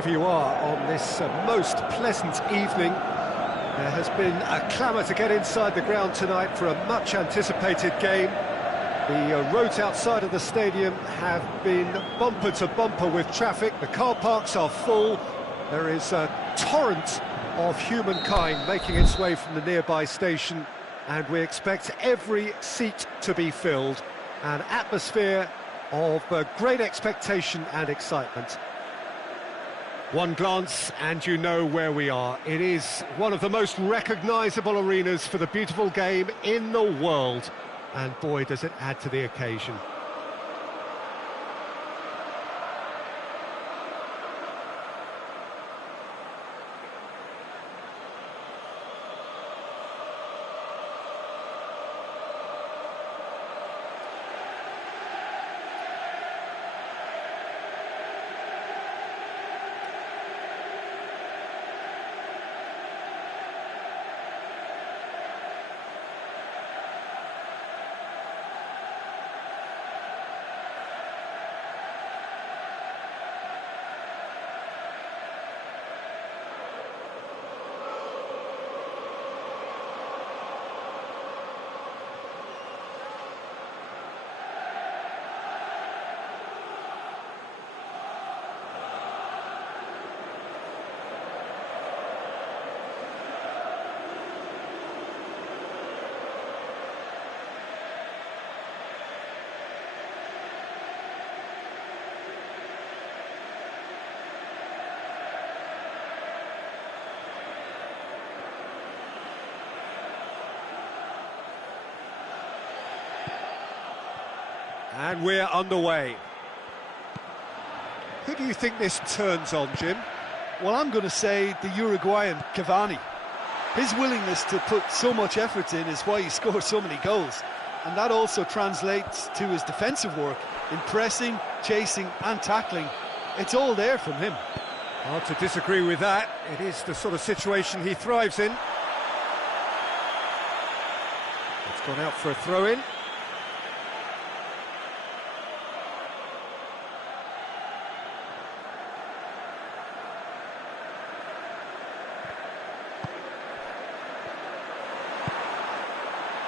wherever you are on this most pleasant evening. There has been a clamour to get inside the ground tonight for a much-anticipated game. The roads outside of the stadium have been bumper to bumper with traffic. The car parks are full. There is a torrent of humankind making its way from the nearby station, and we expect every seat to be filled. An atmosphere of great expectation and excitement. One glance and you know where we are. It is one of the most recognisable arenas for the beautiful game in the world, and boy does it add to the occasion. And we're underway. Who do you think this turns on, Jim? Well, I'm going to say the Uruguayan Cavani. His willingness to put so much effort in is why he scores so many goals. And that also translates to his defensive work in pressing, chasing and tackling. It's all there from him. Hard to disagree with that. It is the sort of situation he thrives in. It's gone out for a throw-in.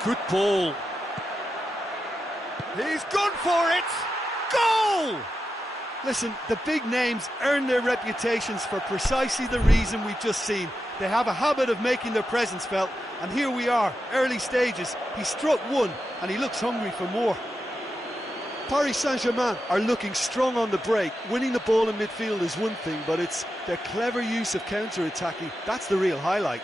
Good ball. He's gone for it! Goal! Listen, the big names earn their reputations for precisely the reason we've just seen. They have a habit of making their presence felt, and here we are, early stages. He struck one, and he looks hungry for more. Paris Saint-Germain are looking strong on the break. Winning the ball in midfield is one thing, but it's their clever use of counter-attacking. That's the real highlight.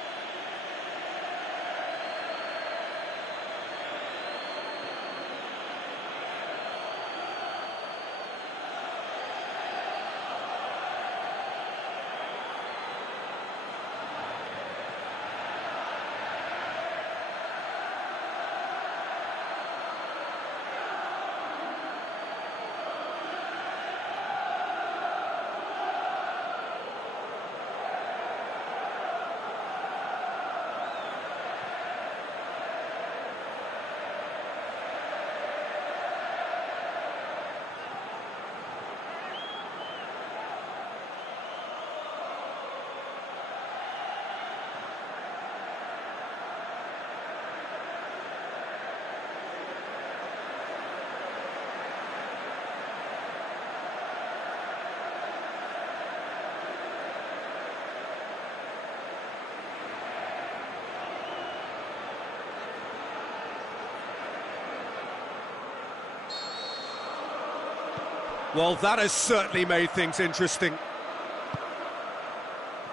Well, that has certainly made things interesting.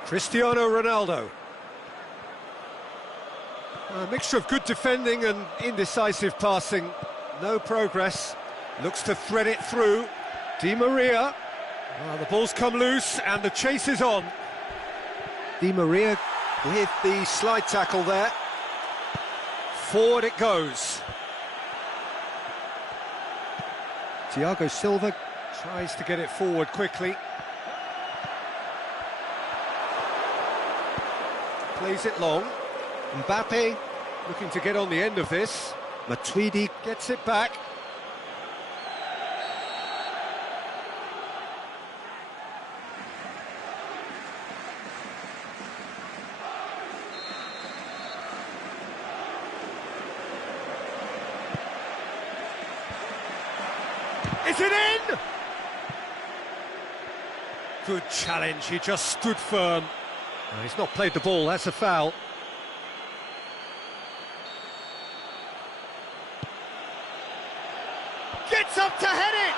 Cristiano Ronaldo. A mixture of good defending and indecisive passing. No progress. Looks to thread it through. Di Maria. The ball's come loose and the chase is on. Di Maria with the slide tackle there. Forward it goes. Thiago Silva tries to get it forward quickly. Plays it long. Mbappe looking to get on the end of this. Matuidi gets it back. Is it in? Good challenge, he just stood firm. No, he's not played the ball, that's a foul. Gets up to head it!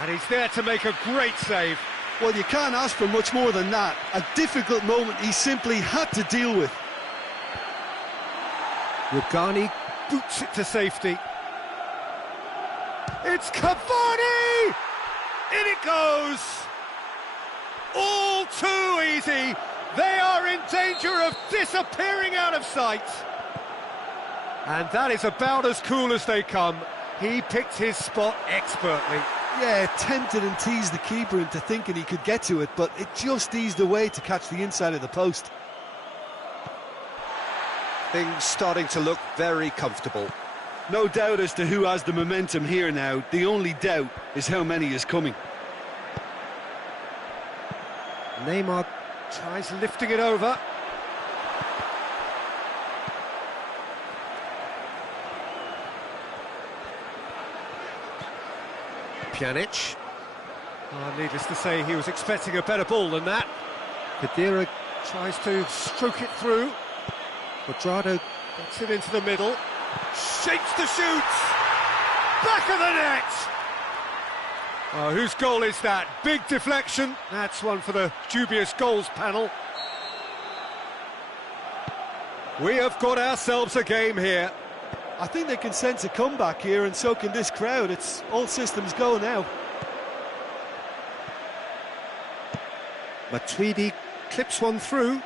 And he's there to make a great save. Well, you can't ask for much more than that. A difficult moment he simply had to deal with. Rugani boots it to safety. It's Cavani! In it goes! All too easy. They are in danger of disappearing out of sight. And that is about as cool as they come. He picked his spot expertly. Yeah, tempted and teased the keeper into thinking he could get to it, but it just eased away to catch the inside of the post. Things starting to look very comfortable. No doubt as to who has the momentum here now. The only doubt is how many is coming. Neymar tries lifting it over. Pjanic. Needless to say, he was expecting a better ball than that. Khedira tries to stroke it through. Quadrado gets it into the middle. Shapes to shoot! Back of the net! Oh, whose goal is that? Big deflection. That's one for the dubious goals panel. We have got ourselves a game here. I think they can sense a comeback here, and so can this crowd. It's all systems go now. Matuidi clips one through.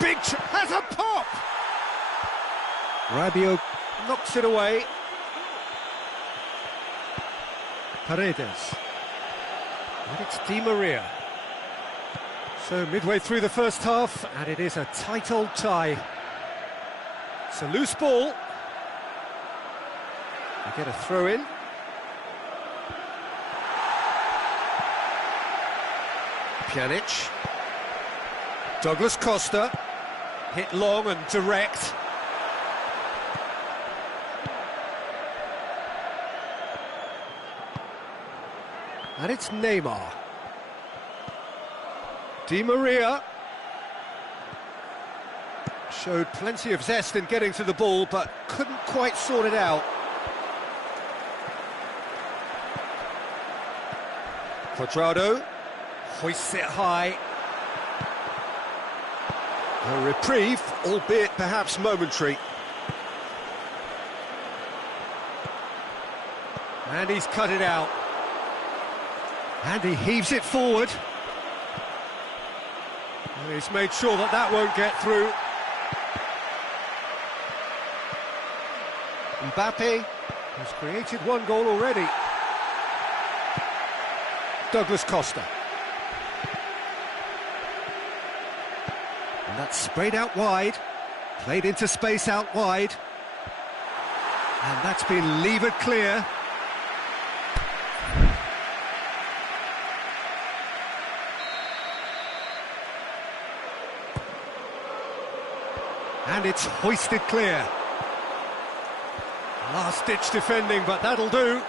Has a pop! Rabiot knocks it away. Paredes. And it's Di Maria. So midway through the first half, and it is a tight old tie. It's a loose ball. They get a throw in. Pjanic. Douglas Costa. Hit long and direct. And it's Neymar. Di Maria. Showed plenty of zest in getting to the ball, but couldn't quite sort it out. Quadrado hoists it high. A reprieve, albeit perhaps momentary. And he's cut it out. And he heaves it forward. And he's made sure that that won't get through. Mbappe has created one goal already. Douglas Costa. And that's sprayed out wide. Played into space out wide. And that's been levered clear. And it's hoisted clear. Last-ditch defending, but that'll do.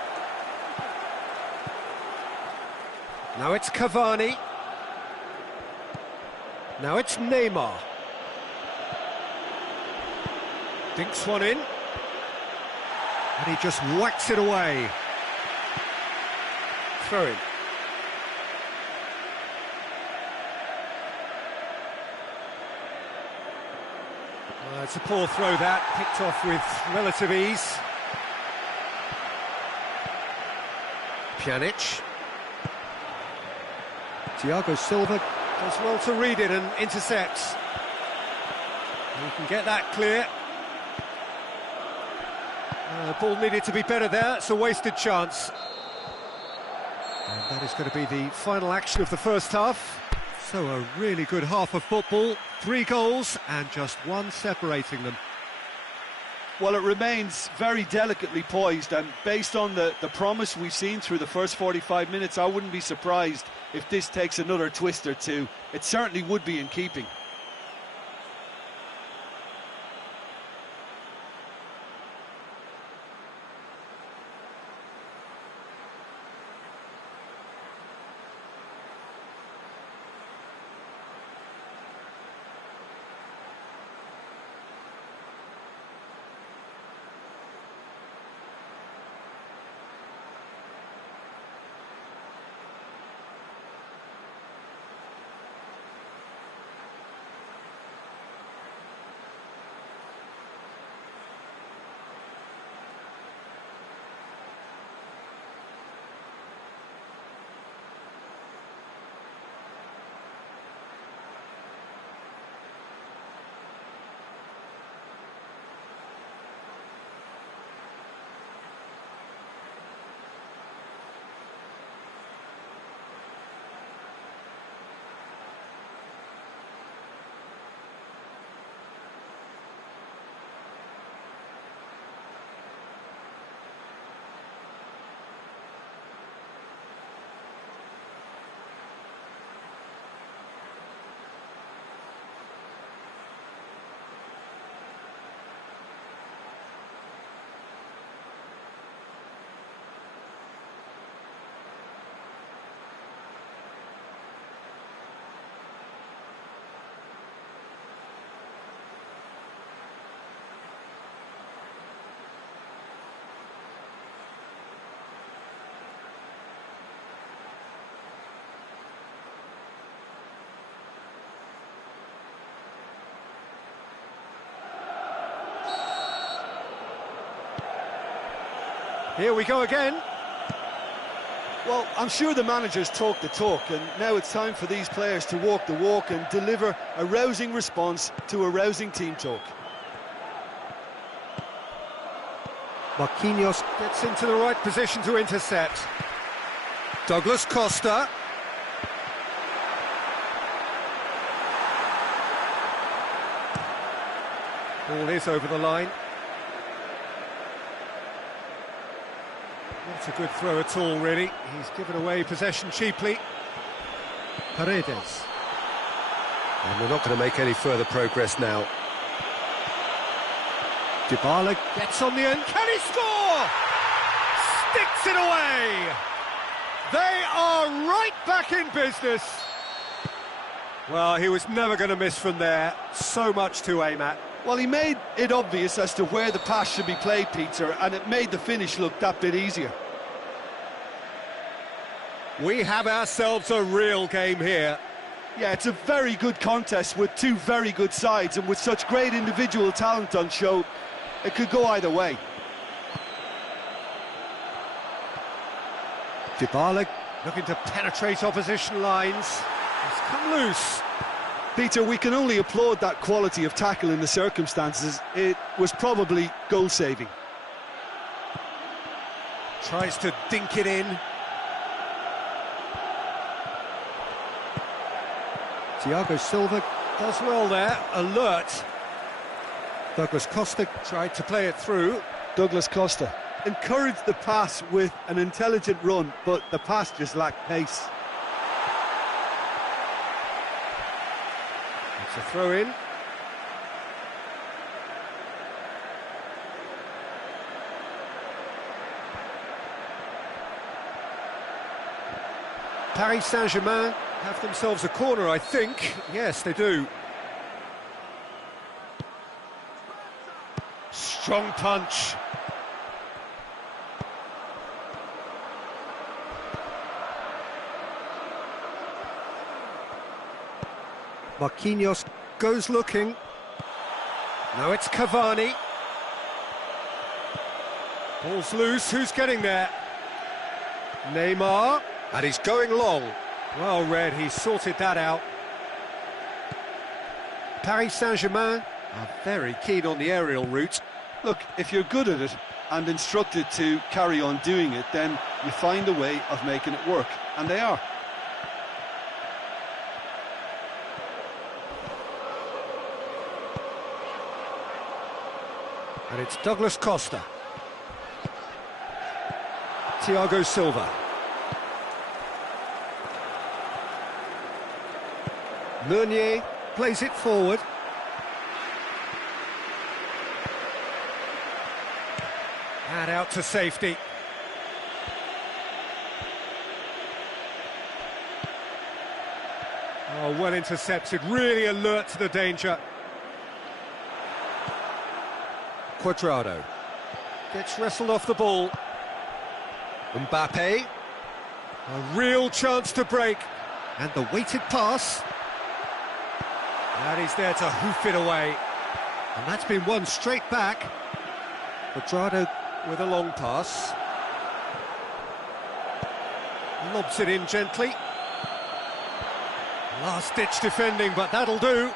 Now it's Cavani. Now it's Neymar. Dinks one in. And he just whacks it away. Throw in. It's a poor throw that, picked off with relative ease. Pjanic. Thiago Silva does well to read it and intercepts. You can get that clear. Ball needed to be better there, it's a wasted chance. And that is going to be the final action of the first half. So a really good half of football, 3 goals and just one separating them. Well, it remains very delicately poised, and based on the promise we've seen through the first 45 minutes, I wouldn't be surprised if this takes another twist or two. It certainly would be in keeping. Here we go again. Well, I'm sure the managers talk the talk, and now it's time for these players to walk the walk and deliver a rousing response to a rousing team talk. Marquinhos gets into the right position to intercept. Douglas Costa. Ball is over the line. Not a good throw at all, really. He's given away possession cheaply. Paredes. And we're not going to make any further progress now. Dybala gets on the end. Can he score? Sticks it away. They are right back in business. Well, he was never going to miss from there. So much to aim at. Well, he made it obvious as to where the pass should be played, Peter, and it made the finish look that bit easier. We have ourselves a real game here. Yeah, it's a very good contest with two very good sides, and with such great individual talent on show, it could go either way. Dybala looking to penetrate opposition lines. He's come loose. Peter, we can only applaud that quality of tackle in the circumstances. It was probably goal-saving. Tries to dink it in. Thiago Silva does well there, alert. Douglas Costa tried to play it through. Douglas Costa encouraged the pass with an intelligent run, but the pass just lacked pace. It's a throw in. Paris Saint-Germain have themselves a corner, I think. Yes, they do. Strong punch. Marquinhos goes looking. Now it's Cavani. Ball's loose, who's getting there? Neymar, and he's going long. Well read, he sorted that out. Paris Saint-Germain are very keen on the aerial route. Look, if you're good at it and instructed to carry on doing it, then you find a way of making it work, and they are. And it's Douglas Costa. Thiago Silva. Meunier plays it forward. And out to safety. Oh, well intercepted, really alert to the danger. Cuadrado gets wrestled off the ball. Mbappe, a real chance to break, and the weighted pass. And he's there to hoof it away, and that's been won straight back. Cuadrado with a long pass. Lobs it in gently. Last-ditch defending, but that'll do.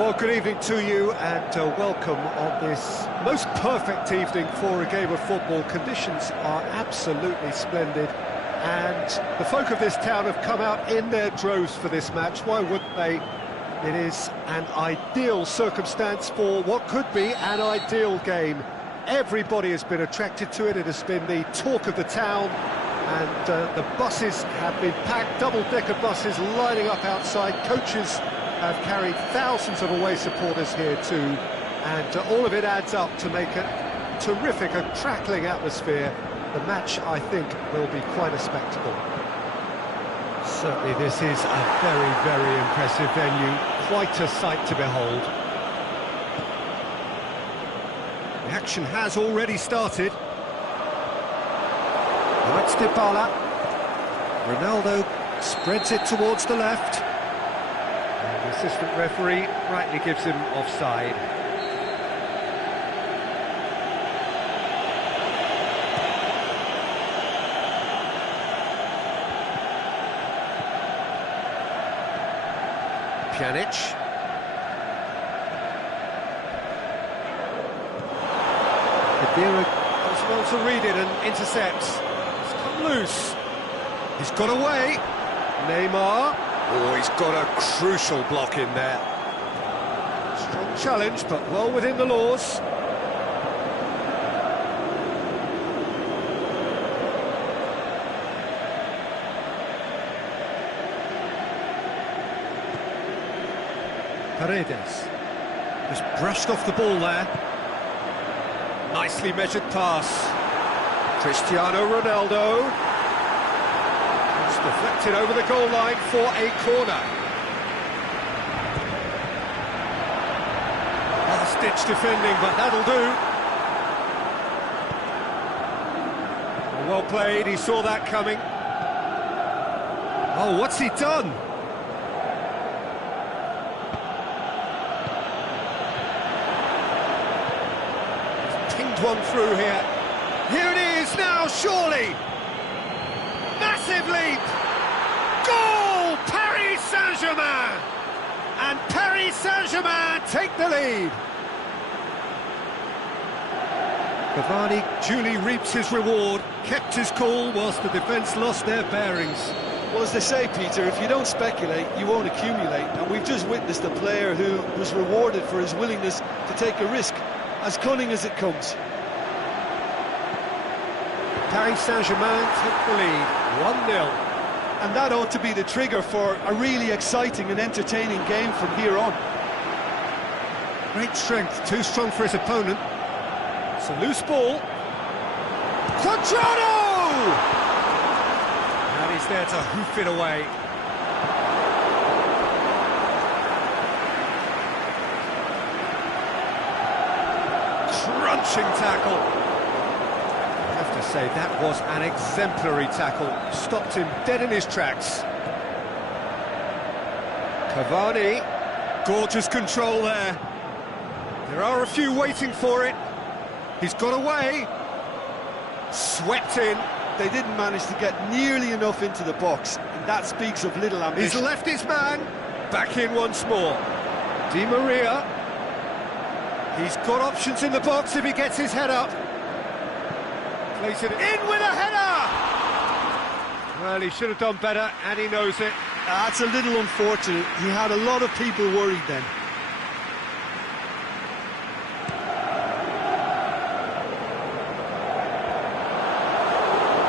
Well, good evening to you and welcome on this most perfect evening for a game of football. Conditions are absolutely splendid and the folk of this town have come out in their droves for this match. Why wouldn't they? It is an ideal circumstance for what could be an ideal game. Everybody has been attracted to it. It has been the talk of the town, and the buses have been packed, double-decker buses lining up outside. Coaches have carried thousands of away supporters here too, and all of it adds up to make a terrific, a crackling atmosphere. The match, I think, will be quite a spectacle. Certainly this is a very, very impressive venue, quite a sight to behold. The action has already started. Now it's Dybala. Ronaldo spreads it towards the left. And the assistant referee rightly gives him offside. Pjanic. Garuda does well to read it and intercepts. It's come loose. He's got away. Neymar. Oh, he's got a crucial block in there. Strong challenge, but well within the laws. Paredes. Just brushed off the ball there. Nicely measured pass. Cristiano Ronaldo. It's deflected over the goal line for a corner. Last-ditch defending, but that'll do. Well played, he saw that coming. Oh, what's he done? One through here. Here it is now, surely. Massive leap. Goal! Paris Saint-Germain. And Paris Saint-Germain take the lead. Cavani duly reaps his reward, kept his cool whilst the defence lost their bearings. Well, as they say, Peter, if you don't speculate, you won't accumulate. And we've just witnessed a player who was rewarded for his willingness to take a risk, as cunning as it comes. Paris Saint-Germain take the lead, 1-0. And that ought to be the trigger for a really exciting and entertaining game from here on. Great strength, too strong for his opponent. It's a loose ball. Cuadrado! And he's there to hoof it away. Crunching tackle. I have to say, that was an exemplary tackle. Stopped him dead in his tracks. Cavani. Gorgeous control there. There are a few waiting for it. He's got away. Swept in. They didn't manage to get nearly enough into the box, and that speaks of little ambition. He's left his man. Back in once more. Di Maria. He's got options in the box if he gets his head up. Plays it in with a header! Well, he should have done better, and he knows it. That's a little unfortunate. He had a lot of people worried then.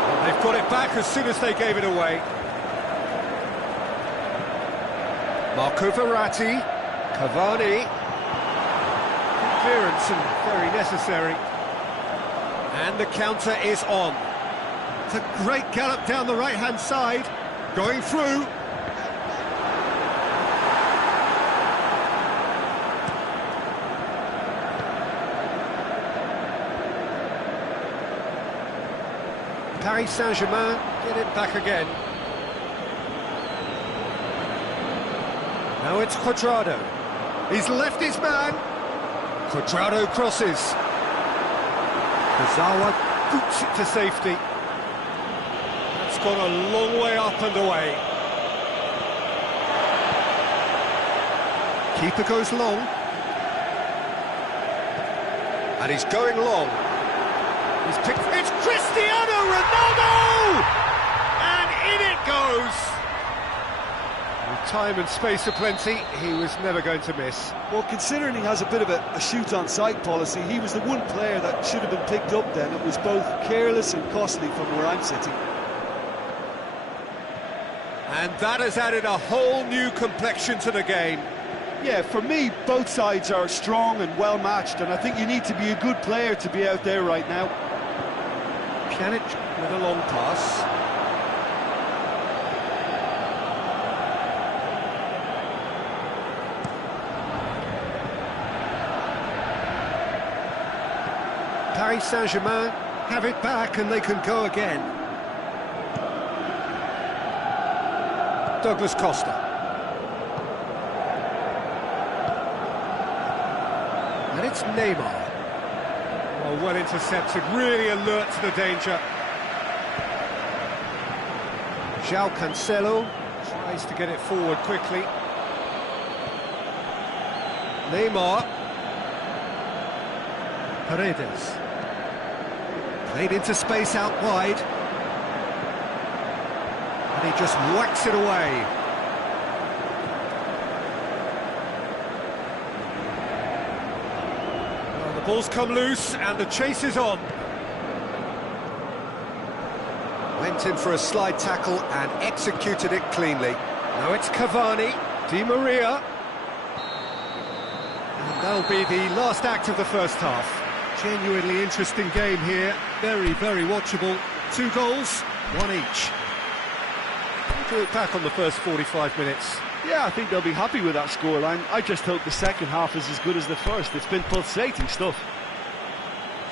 Well, they've got it back as soon as they gave it away. Marco Verratti. Cavani. Clearance and very necessary. And the counter is on. It's a great gallop down the right-hand side. Going through. Paris Saint-Germain get it back again. Now it's Cuadrado. He's left his man. Cuadrado crosses. Kazawa boots it to safety. That's gone a long way up and away. Keeper goes long. And he's going long. He's picked... It's Cristiano Ronaldo! And in it goes! With time and space aplenty, he was never going to miss. Well, considering he has a bit of a shoot-on-sight policy, he was the one player that should have been picked up then. It was both careless and costly from where I'm sitting. And that has added a whole new complexion to the game. Yeah, for me, both sides are strong and well-matched, and I think you need to be a good player to be out there right now. Pjanic with a long pass. Paris Saint-Germain have it back and they can go again. Douglas Costa. And it's Neymar. Well intercepted, really alert to the danger. João Cancelo tries to get it forward quickly. Neymar. Paredes. Played into space out wide. And he just whacks it away. Well, the ball's come loose and the chase is on. Went in for a slide tackle and executed it cleanly. Now it's Cavani, Di Maria. And that'll be the last act of the first half. Genuinely interesting game here, very, very watchable. 2 goals, 1 each. We'll look back on the first 45 minutes. Yeah, I think they'll be happy with that scoreline. I just hope the second half is as good as the first. It's been pulsating stuff.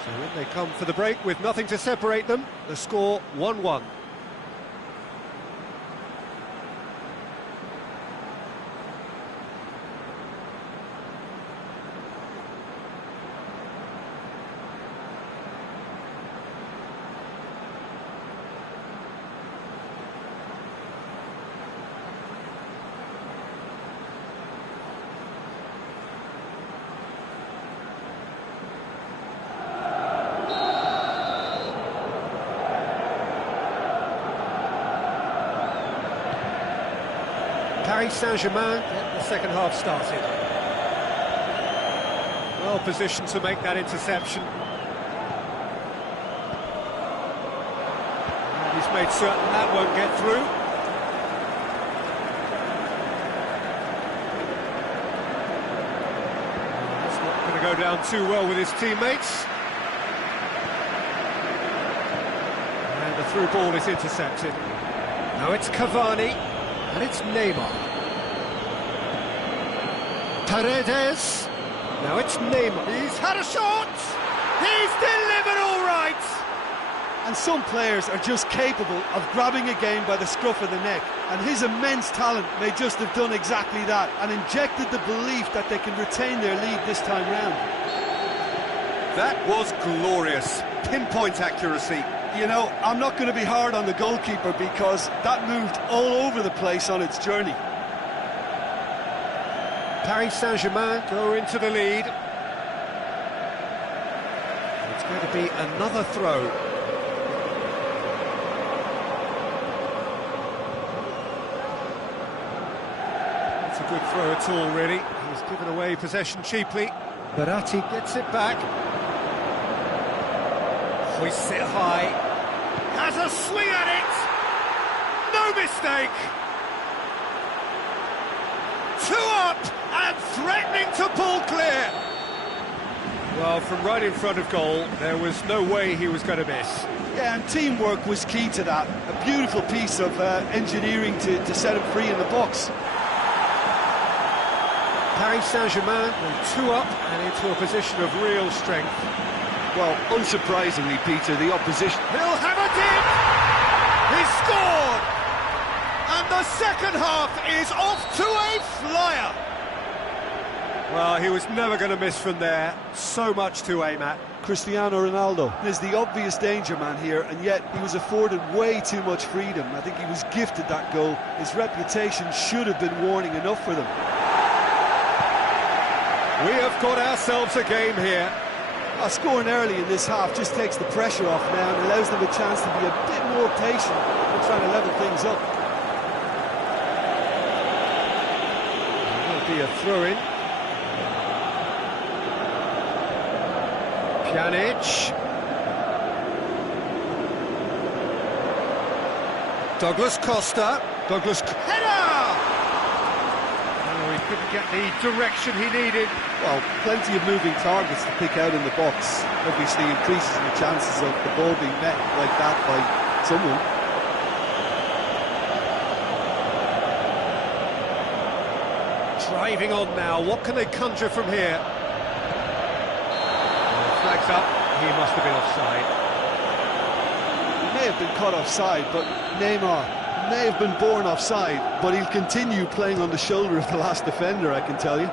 So when they come for the break with nothing to separate them, the score 1-1. Paris Saint-Germain get the second half started. Well positioned to make that interception. And he's made certain that won't get through. It's not going to go down too well with his teammates. And the through ball is intercepted. Now it's Cavani. And it's Neymar. Paredes. Now it's Neymar. He's had a shot! He's delivered all right! And some players are just capable of grabbing a game by the scruff of the neck. And his immense talent may just have done exactly that and injected the belief that they can retain their lead this time round. That was glorious. Pinpoint accuracy. You know, I'm not going to be hard on the goalkeeper because that moved all over the place on its journey. Paris Saint-Germain go into the lead. It's going to be another throw. It's a good throw at all, really. He's given away possession cheaply. Verratti gets it back. Hoists it high, has a swing at it, no mistake! 2 up and threatening to pull clear! Well, from right in front of goal, there was no way he was going to miss. Yeah, and teamwork was key to that. A beautiful piece of engineering to set him free in the box. Paris Saint-Germain went 2 up and into a position of real strength. Well, unsurprisingly, Peter, the opposition... He'll have it in! He's scored! And the second half is off to a flyer! Well, he was never going to miss from there. So much to aim at. Cristiano Ronaldo is the obvious danger man here, and yet he was afforded way too much freedom. I think he was gifted that goal. His reputation should have been warning enough for them. We have got ourselves a game here. Scoring early in this half just takes the pressure off now and allows them a chance to be a bit more patient and trying to level things up. There'll be a throw-in. Pjanic. Douglas Costa. Douglas header! Oh, he couldn't get the direction he needed. Well, plenty of moving targets to pick out in the box. Obviously increases the chances of the ball being met like that by someone. Driving on now, what can they conjure from here? Flags up, he must have been offside. He may have been caught offside, but Neymar may have been born offside, but he'll continue playing on the shoulder of the last defender, I can tell you.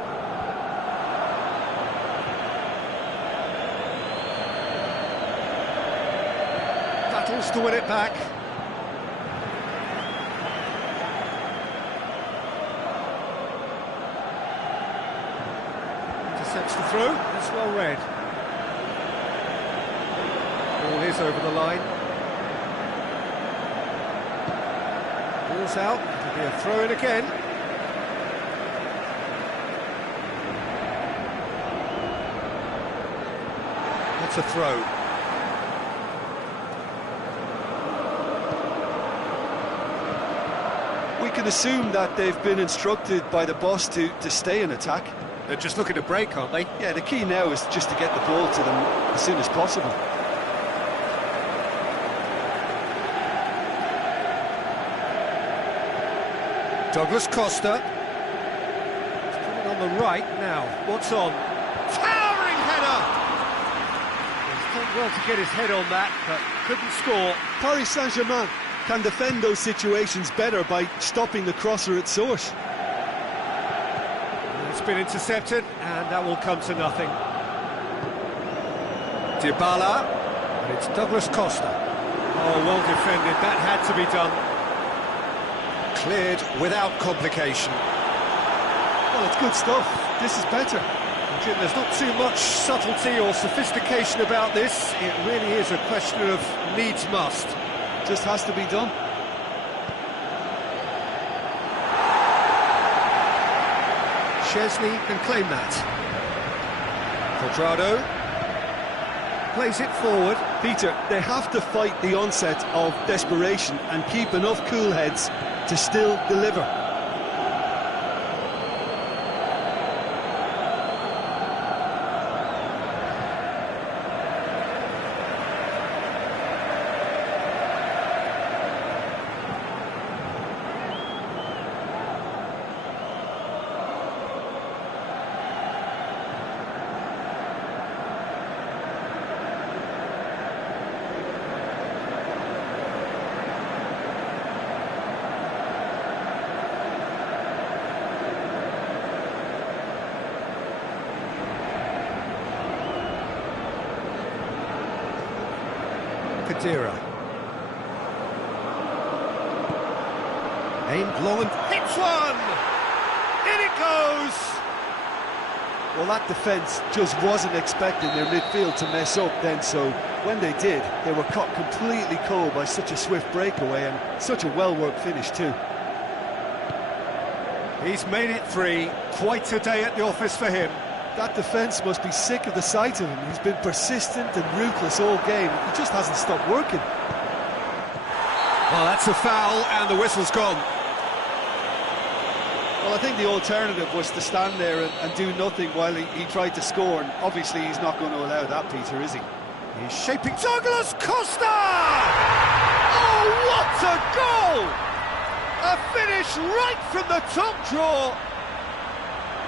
Battles to win it back. Intercepts the throw, that's well read. Ball is over the line. Ball's out, it'll be a throw-in again. That's a throw. We can assume that they've been instructed by the boss to stay in attack. They're just looking to break, aren't they? Yeah, the key now is just to get the ball to them as soon as possible. Douglas Costa. It's coming on the right now. What's on? Towering header! He's done well to get his head on that, but couldn't score. Paris Saint-Germain can defend those situations better by stopping the crosser at source. It's been intercepted, and that will come to nothing. Dybala, and it's Douglas Costa. Oh, well defended, that had to be done. Cleared without complication. Well, it's good stuff. This is better. Jim, there's not too much subtlety or sophistication about this. It really is a question of needs must. Just has to be done. Chesney can claim that. Quadrado plays it forward. Peter, they have to fight the onset of desperation and keep enough cool heads to still deliver. Kadira. Aimed long and hits one! In it goes! Well, that defence just wasn't expecting their midfield to mess up then, so when they did, they were caught completely cold by such a swift breakaway and such a well-worked finish too. He's made it three. Quite a day at the office for him. That defence must be sick of the sight of him. He's been persistent and ruthless all game. He just hasn't stopped working. Well, that's a foul, and the whistle's gone. Well, I think the alternative was to stand there and do nothing while he tried to score, and obviously he's not going to allow that, Peter, is he? He's shaping Douglas Costa! Oh, what a goal! A finish right from the top draw.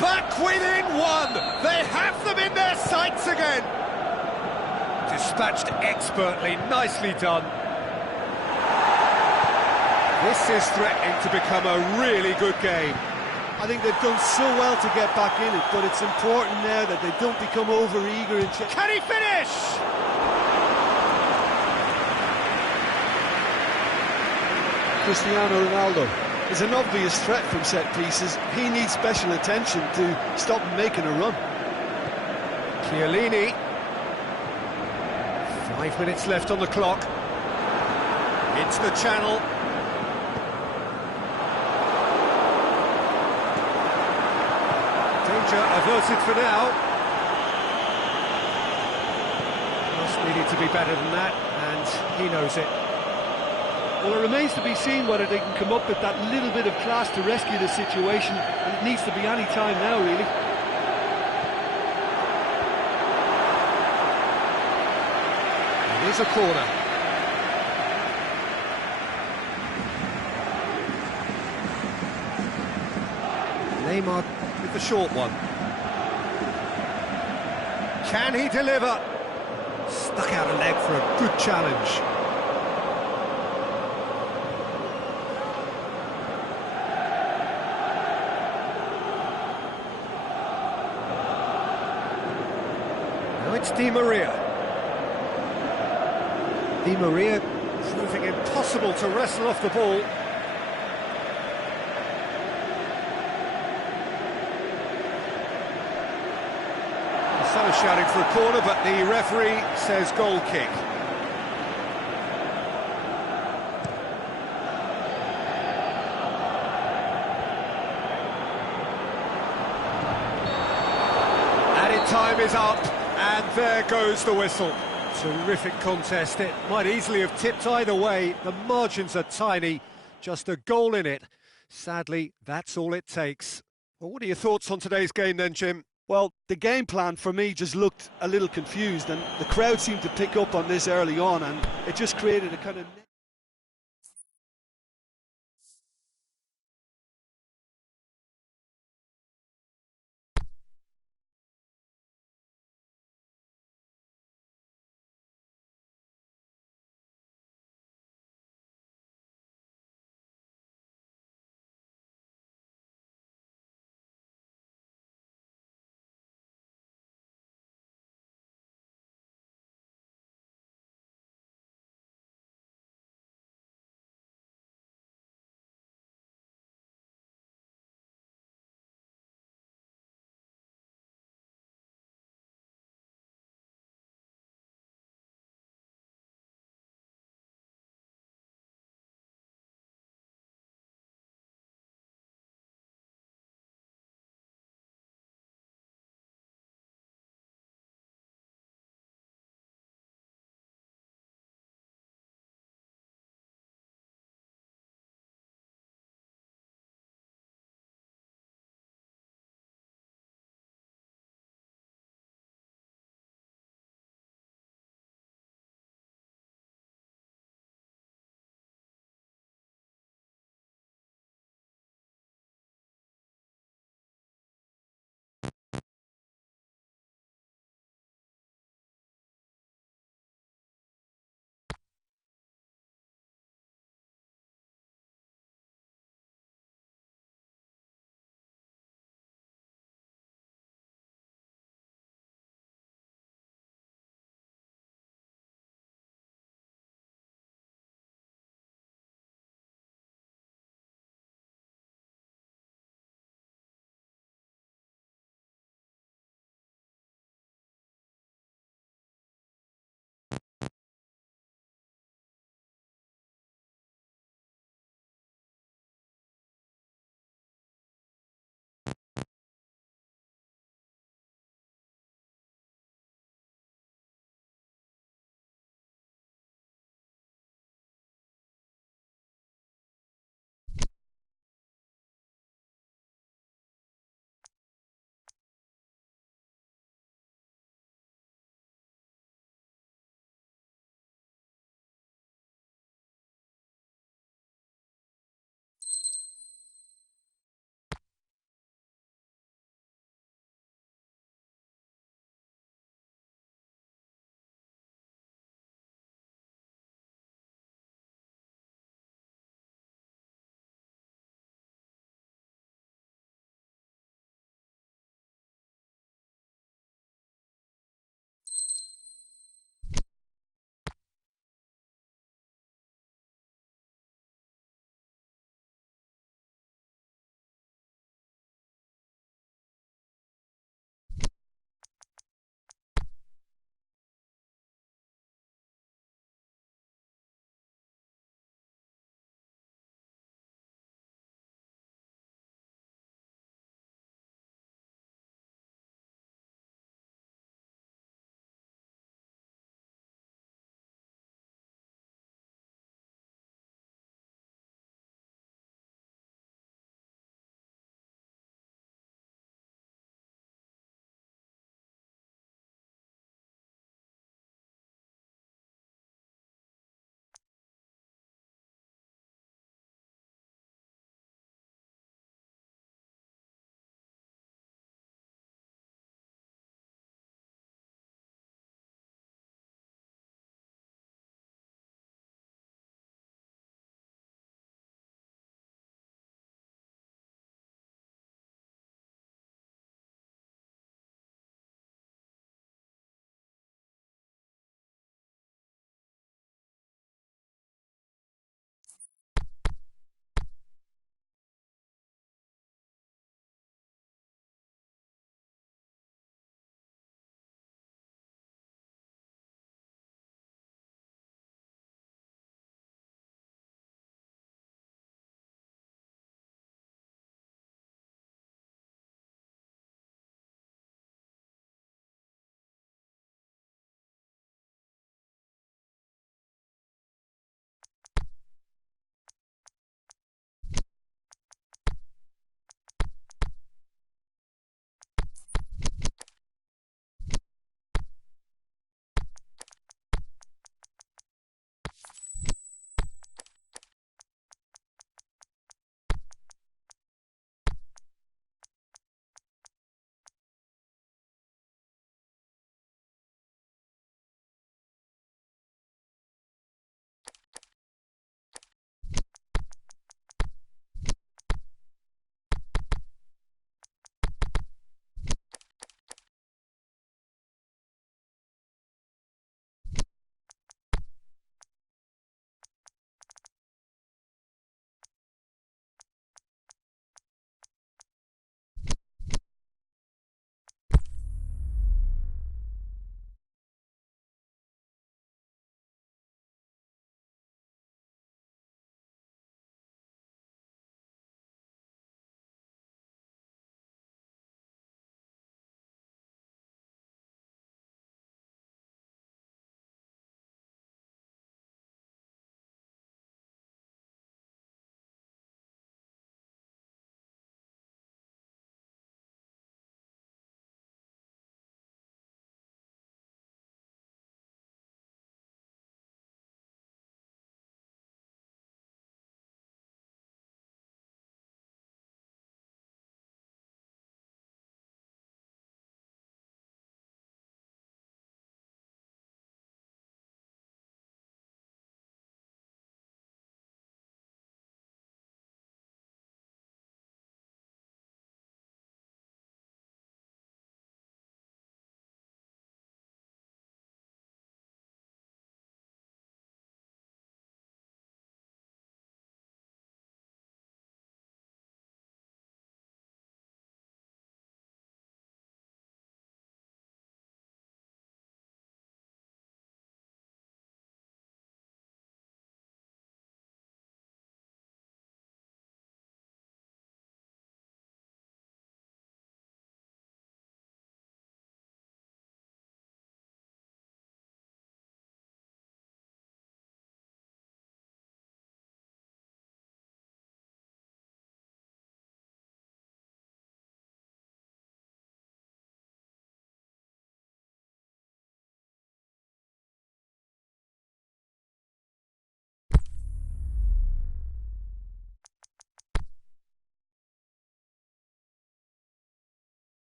Back within one. They have them in their sights again. Dispatched expertly, nicely done. This is threatening to become a really good game. I think they've done so well to get back in it, but it's important now that they don't become over-eager and... Can he finish? Cristiano Ronaldo is an obvious threat from set pieces. He needs special attention to stop him making a run. Chiellini. 5 minutes left on the clock. Into the channel. Danger averted for now. Just needed to be better than that, and he knows it. Well, it remains to be seen whether they can come up with that little bit of class to rescue the situation, and it needs to be any time now, really. It is a corner. Neymar with the short one. Can he deliver? Stuck out a leg for a good challenge. Now it's Di Maria. Di Maria proving impossible to wrestle off the ball. So shouting for a corner, but the referee says goal kick. Added time is up, and there goes the whistle. Terrific contest. It might easily have tipped either way. The margins are tiny, just a goal in it. Sadly, that's all it takes. Well, what are your thoughts on today's game then, Jim? Well, the game plan for me just looked a little confused, and the crowd seemed to pick up on this early on, and it just created a kind of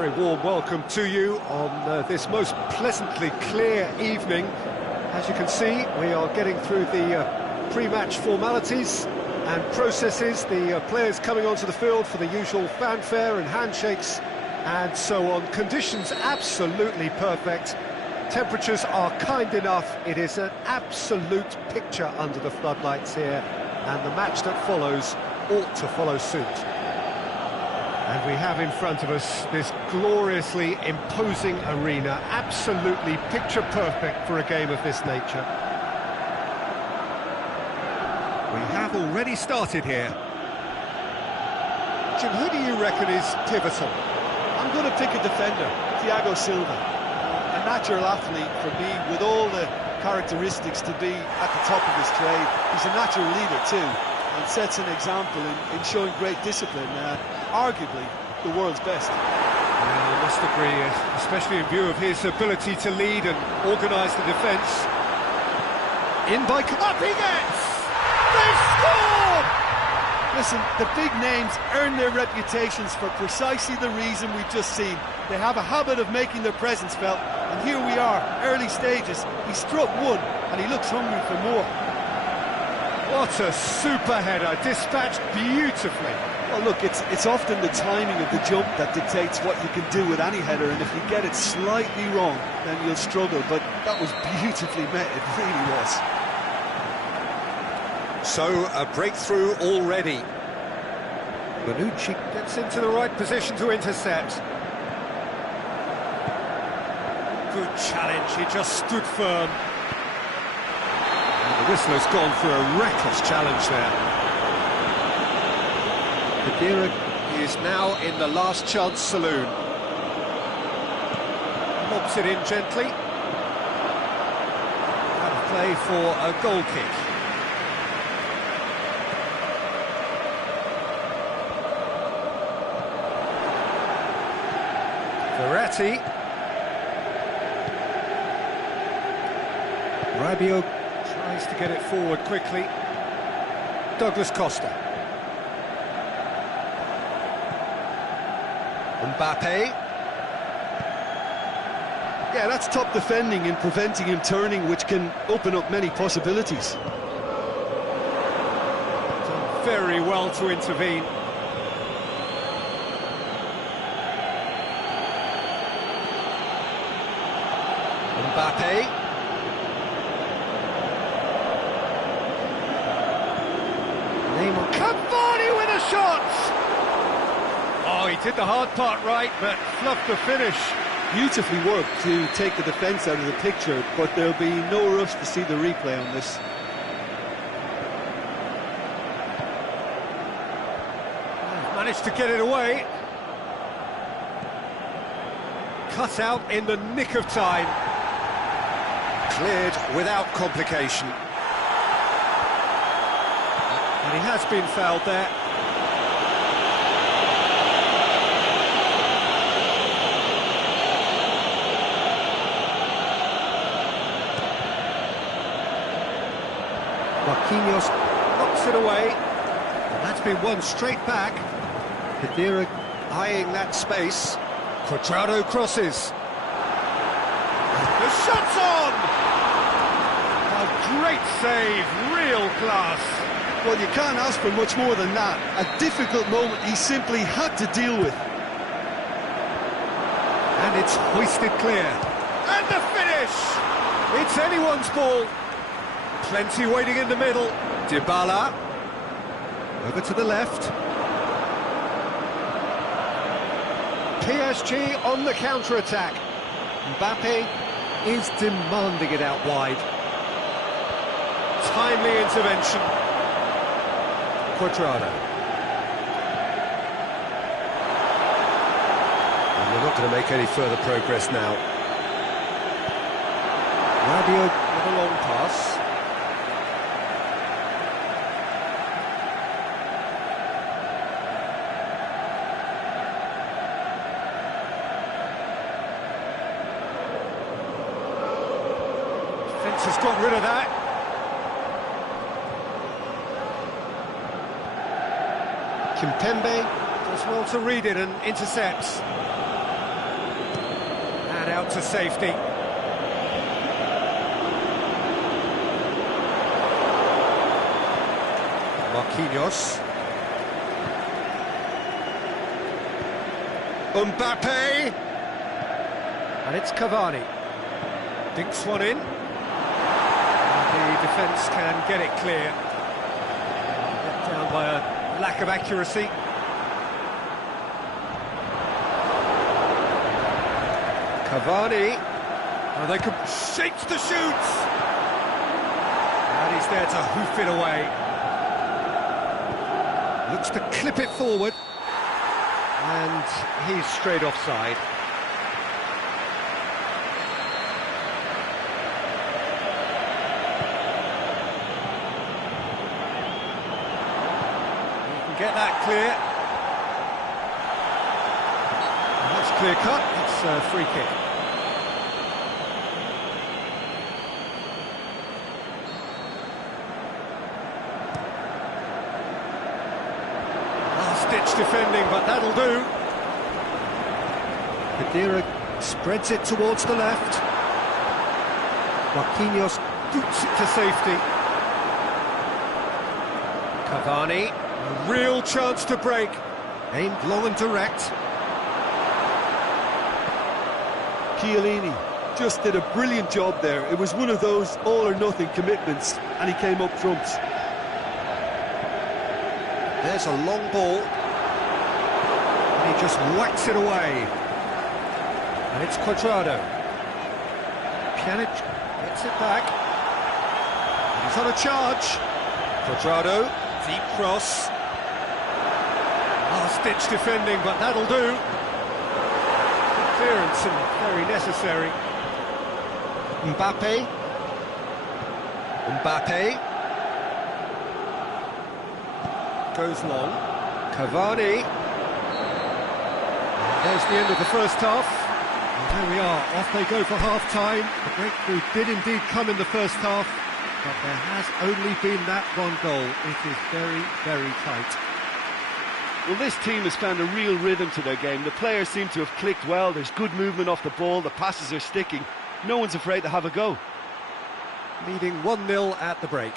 Very warm welcome to you on this most pleasantly clear evening. As you can see, we are getting through the pre-match formalities and processes, the players coming onto the field for the usual fanfare and handshakes and so on. Conditions absolutely perfect. Temperatures are kind enough. It is an absolute picture under the floodlights here, and the match that follows ought to follow suit. And we have in front of us this gloriously imposing arena, absolutely picture perfect for a game of this nature. We have already started here. Jim, who do you reckon is pivotal? I'm going to pick a defender, Thiago Silva. A natural athlete for me, with all the characteristics to be at the top of his trade. He's a natural leader too, and sets an example in showing great discipline. Arguably the world's best. Yeah, I must agree, especially in view of his ability to lead and organise the defence. In by... Up he gets! They've scored! Listen, the big names earn their reputations for precisely the reason we've just seen. They have a habit of making their presence felt, and here we are, early stages. He struck one, and he looks hungry for more. What a super header, dispatched beautifully. Well, look, it's often the timing of the jump that dictates what you can do with any header, and if you get it slightly wrong, then you'll struggle, but that was beautifully met, it really was. So, a breakthrough already. Bonucci gets into the right position to intercept. Good challenge, he just stood firm. And the whistler's gone for a reckless challenge there. Garuda is now in the last chance saloon. Lobs it in gently. Out of play for a goal kick. Verratti. Rabiot tries to get it forward quickly. Douglas Costa. Mbappe. Yeah, that's top defending and preventing him turning, which can open up many possibilities. Done very well to intervene. Mbappe. Neymar. Cavani with a shot! Oh, he did the hard part right, but fluffed the finish. Beautifully worked to take the defence out of the picture, but there'll be no rush to see the replay on this. Managed to get it away. Cut out in the nick of time. Cleared without complication. And he has been fouled there. Marquinhos knocks it away, and that's been won straight back. Khedira eyeing that space. Cuadrado crosses. The shot's on! A great save, real class. Well, you can't ask for much more than that. A difficult moment he simply had to deal with. And it's hoisted clear. And the finish! It's anyone's ball. Plenty waiting in the middle. Dybala. Over to the left. PSG on the counter-attack. Mbappe is demanding it out wide. Timely intervention. Cuadrado. And they're not going to make any further progress now. Rabiot with a long pass. Fence has got rid of that. Kimpembe does well to read it and intercepts. out to safety. Marquinhos. Mbappe. And it's Cavani. Dinks one in. And the defence can get it clear. Let down by a lack of accuracy. Cavani. And they could shapes to shoot. And he's there to hoof it away. Looks to clip it forward. And he's straight offside. You can get that clear. And that's clear cut. It's a free kick. Last-ditch defending, but that'll do. Kadira spreads it towards the left. Marquinhos boots it to safety. Cavani, a real chance to break. Aimed long and direct. Chiellini just did a brilliant job there. It was one of those all-or-nothing commitments, and he came up trumps. There's a long ball. And he just whacks it away. And it's Cuadrado. Pjanic gets it back. And he's on a charge. Cuadrado, deep cross. Last-ditch defending, but that'll do. Good clearance and very necessary. Mbappe. Goes long. Cavani. And there's the end of the first half. And there we are, off they go for half-time. The breakthrough did indeed come in the first half, but there has only been that one goal. It is very, very tight. Well, this team has found a real rhythm to their game. The players seem to have clicked well. There's good movement off the ball. The passes are sticking. No one's afraid to have a go. Leading 1-0 at the break.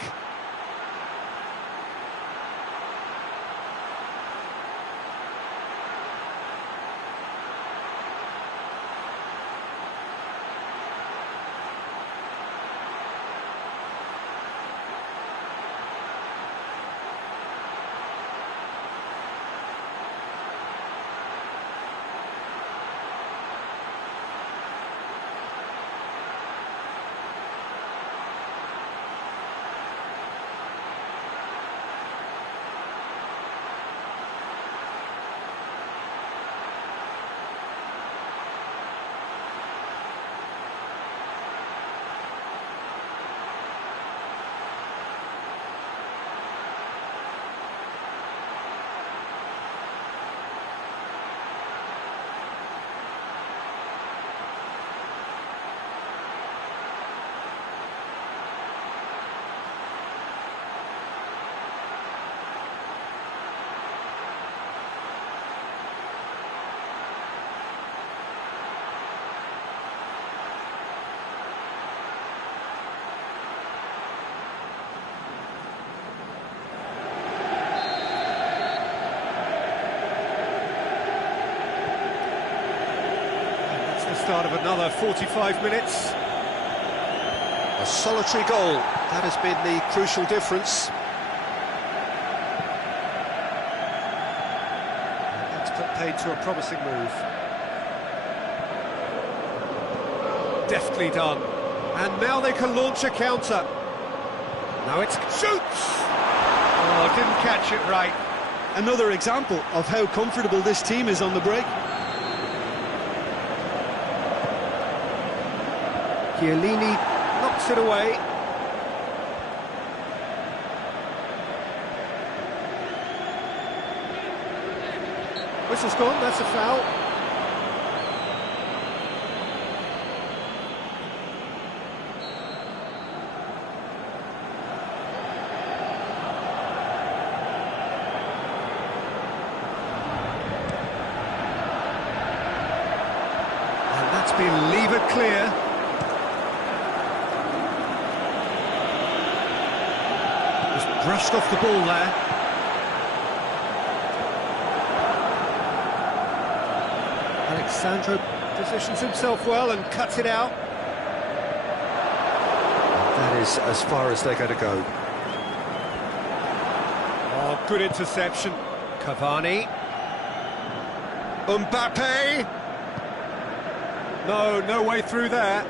Start of another 45 minutes. A solitary goal, that has been the crucial difference. And that's put paid to a promising move. Deftly done. And now they can launch a counter. Now it's shoots! Oh, didn't catch it right. Another example of how comfortable this team is on the break. Chiellini knocks it away. Whistle's gone, that's a foul. been levered clear. Just brushed off the ball there. Alexandro positions himself well and cuts it out. That is as far as they're going to go. Oh, good interception. Cavani. Mbappe. No way through there.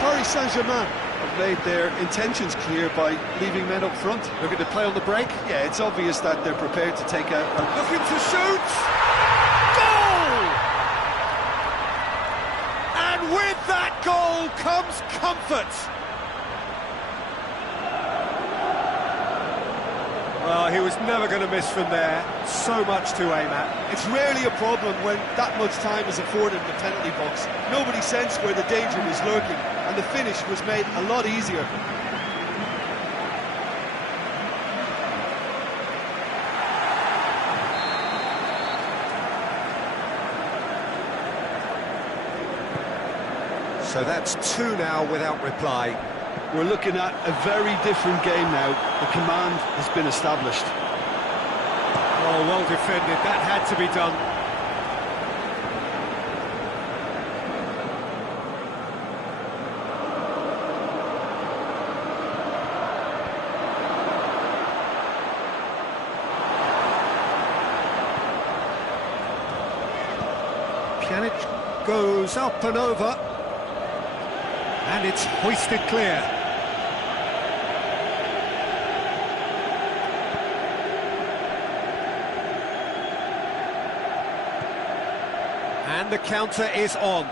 Paris Saint-Germain have made their intentions clear by leaving men up front. Looking to play on the break. Yeah, it's obvious that they're prepared to take a Looking to shoot! Goal! And with that goal comes comfort. Well, he was never going to miss from there. So much to aim at. It's rarely a problem when that much time is afforded in the penalty box. Nobody sensed where the danger was lurking, and the finish was made a lot easier. So that's two now without reply. We're looking at a very different game now. The command has been established. Oh, well defended. That had to be done. Pjanic goes up and over. And it's hoisted clear. And the counter is on.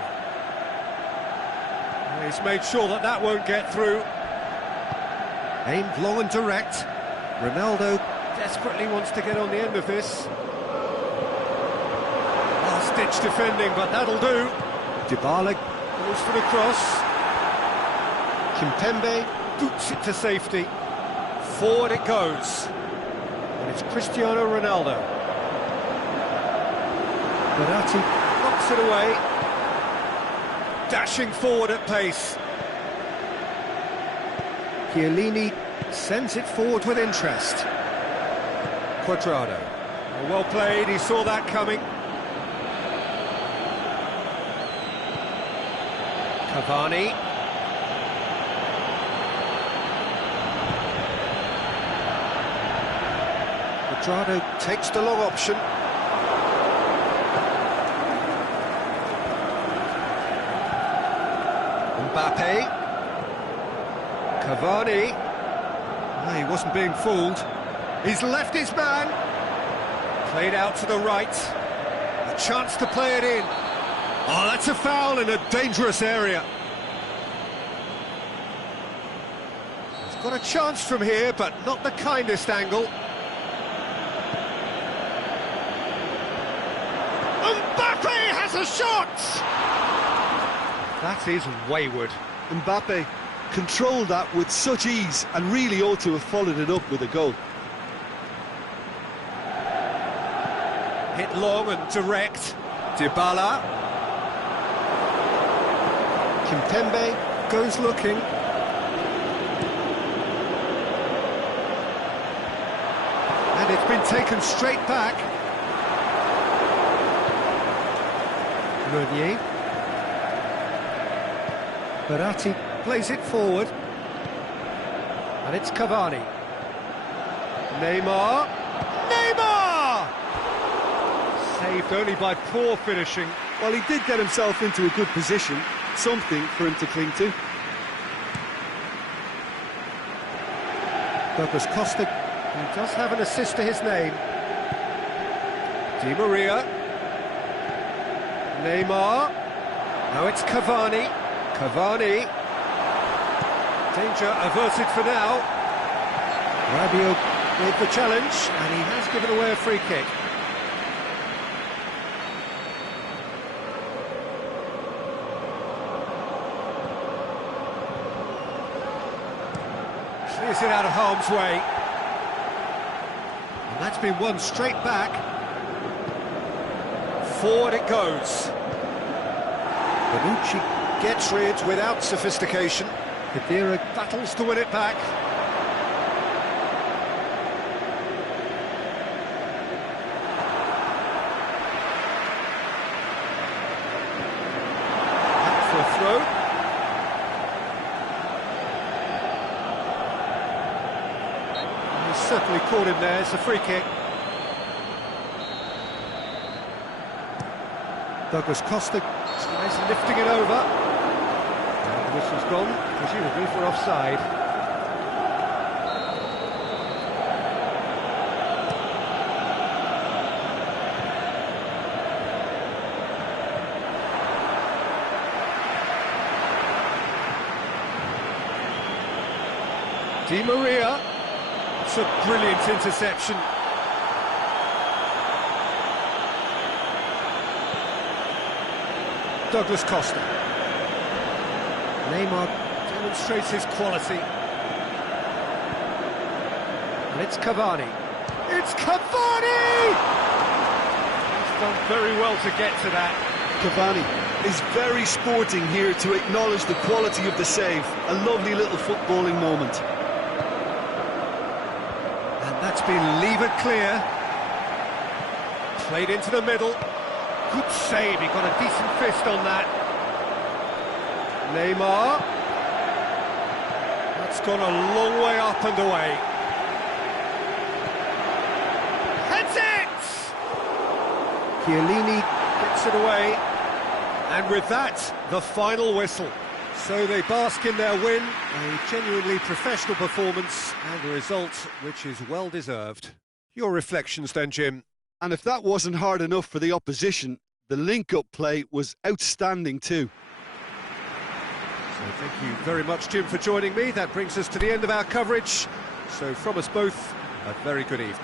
He's made sure that that won't get through. Aimed long and direct. Ronaldo desperately wants to get on the end of this. Last-ditch defending, but that'll do. Dybala goes for the cross. Kimpembe boots it to safety. Forward it goes. And it's Cristiano Ronaldo. Verratti knocks it away. Dashing forward at pace. Chiellini sends it forward with interest. Quadrado. Well played, he saw that coming. Cavani. Quadrado takes the long option. Mbappe. Cavani. No, he wasn't being fooled. He's left his man. Played out to the right. A chance to play it in. Oh, that's a foul in a dangerous area. He's got a chance from here, but not the kindest angle. Mbappe has a shot! That is wayward. Mbappe controlled that with such ease and really ought to have followed it up with a goal. Hit long and direct. Dybala. Kimpembe goes looking. And it's been taken straight back. Meunier. Verratti plays it forward. And it's Cavani. Neymar. Neymar! Saved only by poor finishing. Well, he did get himself into a good position, something for him to cling to. Douglas Costa, he does have an assist to his name. Di Maria. Neymar. Now it's Cavani. Cavani. Danger averted for now. Rabiot with the challenge, and he has given away a free kick. clears it out of harm's way. And that's been won straight back. Forward it goes. Bonucci gets rid without sophistication. Khedira battles to win it back. Back for a throw. He's certainly caught him there. It's a free kick. Douglas Costa tries lifting it over. And the whistle's gone, presumably for offside. Di Maria. It's a brilliant interception. Douglas Costa. Neymar demonstrates his quality. And it's Cavani. It's Cavani! He's done very well to get to that. Cavani is very sporting here to acknowledge the quality of the save. A lovely little footballing moment. And that's been levered clear. Played into the middle. Good save, he got a decent fist on that. Neymar. That's gone a long way up and away. Heads it! Chiellini gets it away. And with that, the final whistle. So they bask in their win, a genuinely professional performance, and a result which is well deserved. Your reflections then, Jim? And if that wasn't hard enough for the opposition, the link-up play was outstanding too. So thank you very much, Jim, for joining me. That brings us to the end of our coverage. So from us both, a very good evening.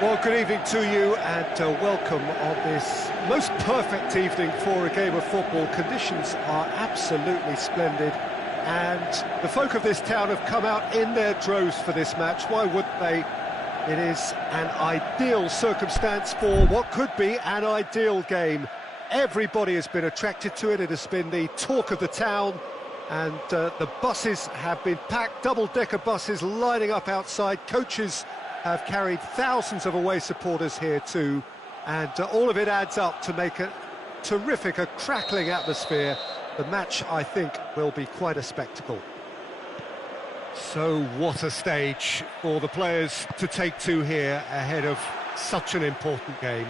Well, good evening to you and welcome on this most perfect evening for a game of football. Conditions are absolutely splendid and the folk of this town have come out in their droves for this match. Why wouldn't they? It is an ideal circumstance for what could be an ideal game. Everybody has been attracted to it. It has been the talk of the town, and the buses have been packed, double-decker buses lining up outside. Coaches have carried thousands of away supporters here too, and all of it adds up to make a terrific, a crackling atmosphere. The match, I think, will be quite a spectacle. So what a stage for the players to take to here ahead of such an important game.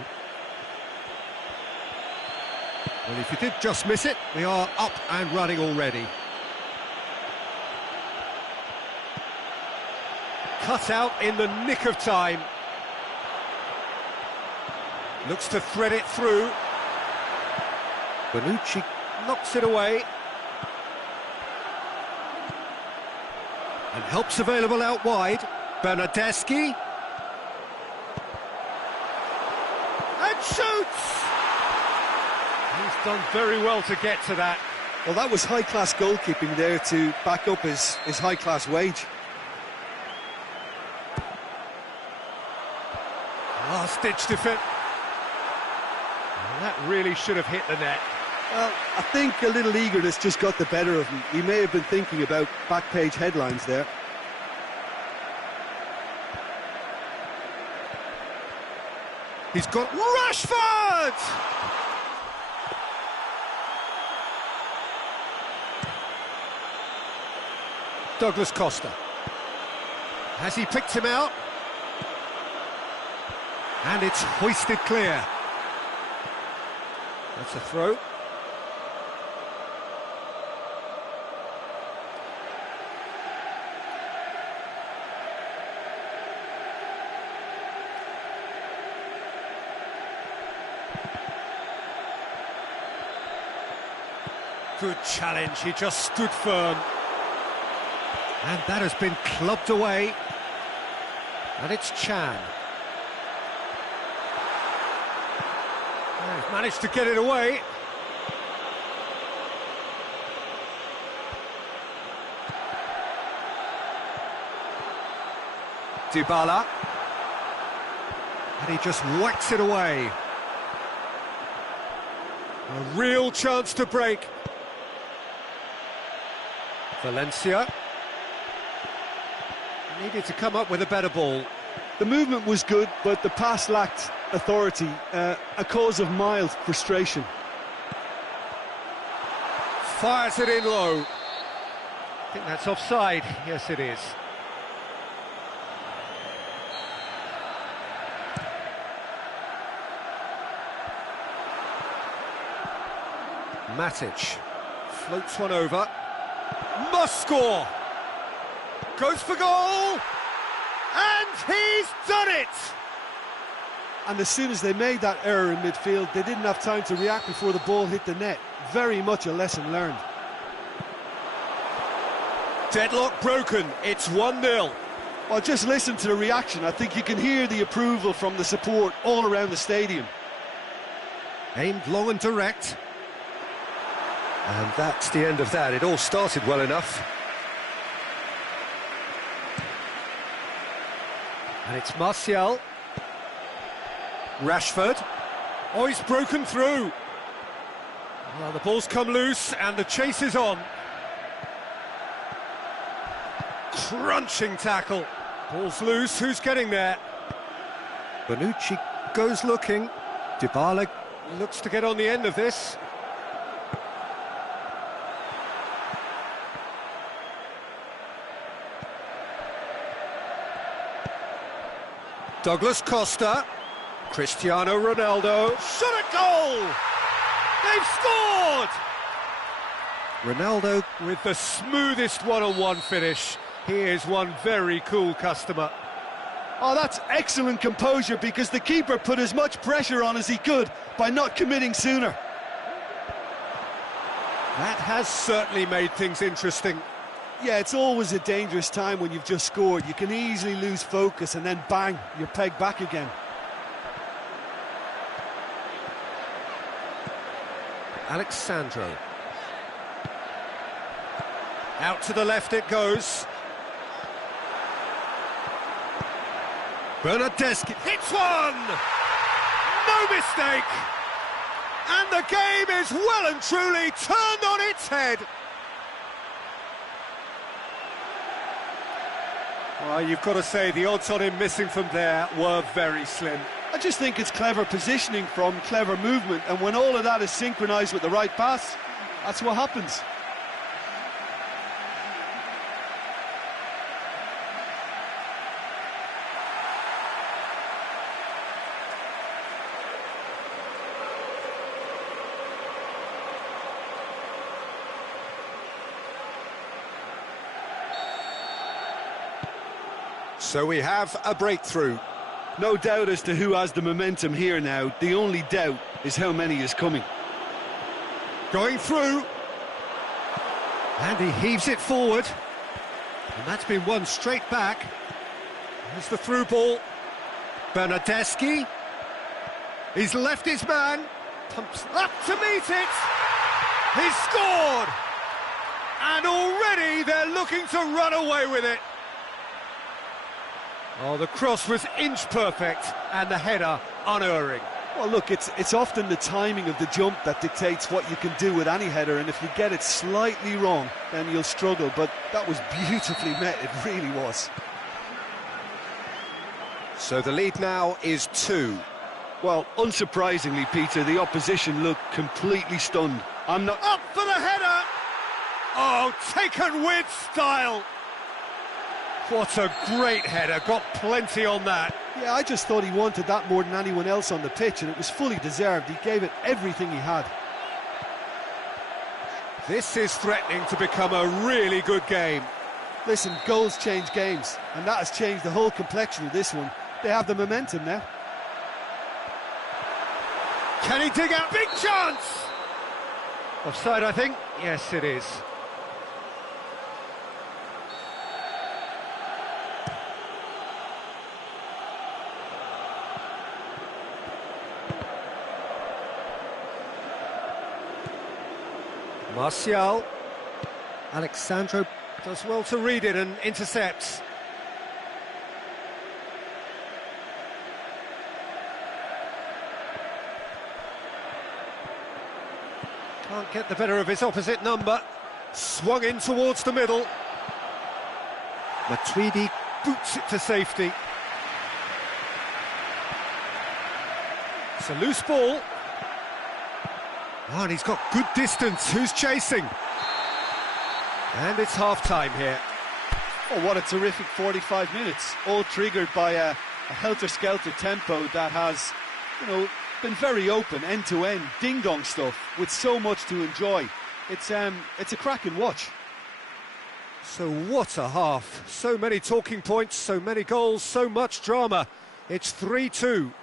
Well, if you did just miss it, we are up and running already. Cut out in the nick of time. Looks to thread it through. Bonucci knocks it away. And help's available out wide. Bernardeschi. And shoots! He's done very well to get to that. Well, that was high-class goalkeeping there to back up his high-class wage. Last-ditch defense. That really should have hit the net. Well, I think a little eagerness just got the better of him. He may have been thinking about back-page headlines there. He's got Rashford! Douglas Costa. Has he picked him out? And it's hoisted clear. That's a throw. Good challenge, he just stood firm. And that has been clubbed away. And it's Chan. He's managed to get it away. Dybala. And he just whacks it away. A real chance to break. Valencia. Needed to come up with a better ball. The movement was good, but the pass lacked authority, a cause of mild frustration. Fires it in low. I think that's offside. Yes, it is. Matic floats one over. Must score! Goes for goal! And he's done it! And as soon as they made that error in midfield, they didn't have time to react before the ball hit the net. Very much a lesson learned. Deadlock broken, it's 1-0. Well, just listen to the reaction. I think you can hear the approval from the support all around the stadium. Aimed long and direct. And that's the end of that. It all started well enough. And it's Martial. Rashford. Oh, he's broken through. Well, the ball's come loose and the chase is on. Crunching tackle. Ball's loose, who's getting there? Bonucci goes looking. Dybala looks to get on the end of this. Douglas Costa, Cristiano Ronaldo, shot a goal! They've scored! Ronaldo with the smoothest one-on-one finish. He is one very cool customer. Oh, that's excellent composure, because the keeper put as much pressure on as he could by not committing sooner. That has certainly made things interesting. Yeah, it's always a dangerous time when you've just scored. You can easily lose focus and then bang, you're pegged back again. Alexandro. Out to the left it goes. Bernardeschi hits one! No mistake! And the game is well and truly turned on its head. Well, you've got to say the odds on him missing from there were very slim. I just think it's clever positioning from clever movement, and when all of that is synchronised with the right pass, that's what happens. So we have a breakthrough. No doubt as to who has the momentum here now. The only doubt is how many is coming. Going through. And he heaves it forward. And that's been won straight back. There's the through ball. Bernardeschi. He's left his man. Pumps up to meet it. He's scored. And already they're looking to run away with it. Oh, the cross was inch perfect and the header unerring. Well, look, it's often the timing of the jump that dictates what you can do with any header, and if you get it slightly wrong, then you'll struggle. But that was beautifully met, it really was. So the lead now is 2. Well, unsurprisingly, Peter, the opposition looked completely stunned. I'm not... Up for the header! Oh, taken with style! What a great header, got plenty on that. Yeah, I just thought he wanted that more than anyone else on the pitch, and it was fully deserved. He gave it everything he had. This is threatening to become a really good game. Listen, goals change games, and that has changed the whole complexion of this one. They have the momentum now. Can he dig out? Big chance! Offside, I think. Yes, it is. Martial. Alexandro does well to read it and intercepts. Can't get the better of his opposite number. Swung in towards the middle. Matuidi boots it to safety. It's a loose ball. Oh, and he's got good distance. Who's chasing? And it's half-time here. Oh, what a terrific 45 minutes. All triggered by a helter-skelter tempo that has, been very open, end-to-end, ding-dong stuff, with so much to enjoy. It's a cracking watch. So what a half. So many talking points, so many goals, so much drama. It's 3-2.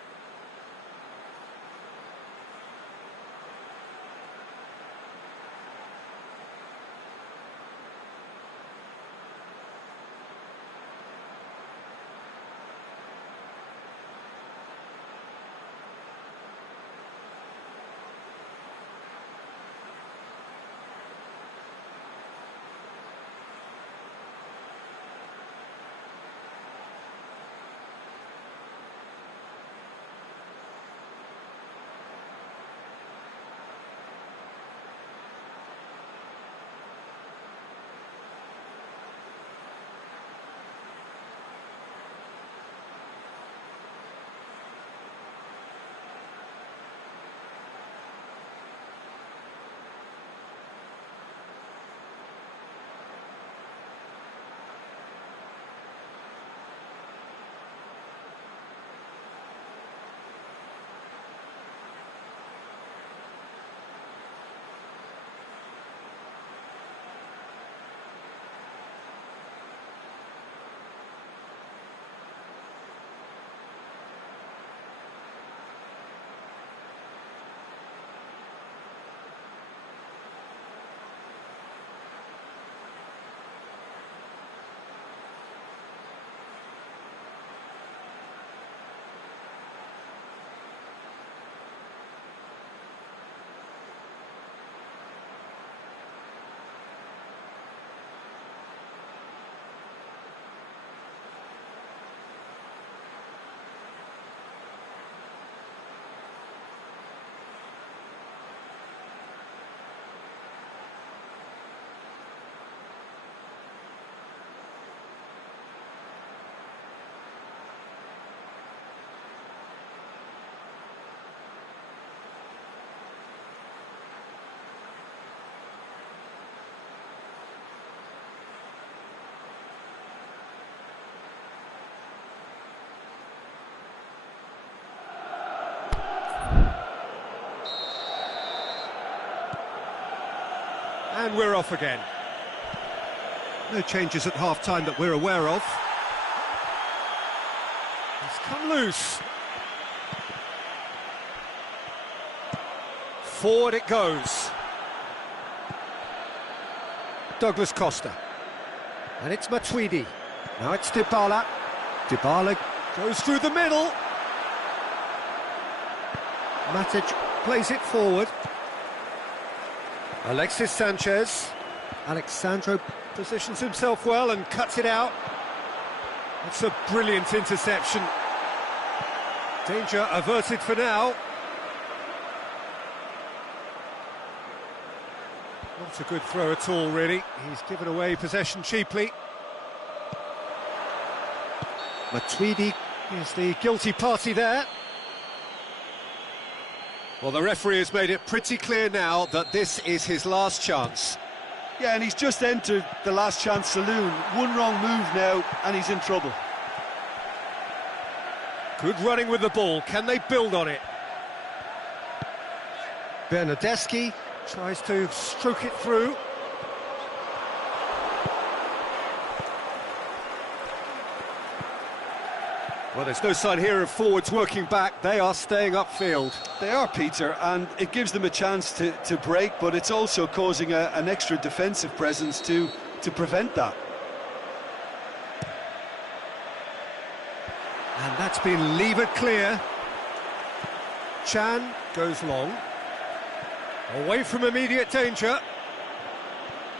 And we're off again. No changes at half-time that we're aware of. He's come loose. Forward it goes. Douglas Costa. And it's Matuidi. Now it's Dybala. Dybala goes through the middle. Matic plays it forward. Alexis Sanchez. Alexandro positions himself well and cuts it out. It's a brilliant interception. Danger averted for now. Not a good throw at all, really. He's given away possession cheaply. Matuidi is the guilty party there. Well, the referee has made it pretty clear now that this is his last chance. Yeah, and he's just entered the last chance saloon. One wrong move now, and he's in trouble. Good running with the ball. Can they build on it? Bernardeschi tries to stroke it through. Well, there's no sign here of forwards working back. They are staying upfield. They are, Peter, and it gives them a chance to break, but it's also causing an extra defensive presence to prevent that. And that's been levered clear. Chan goes long. Away from immediate danger.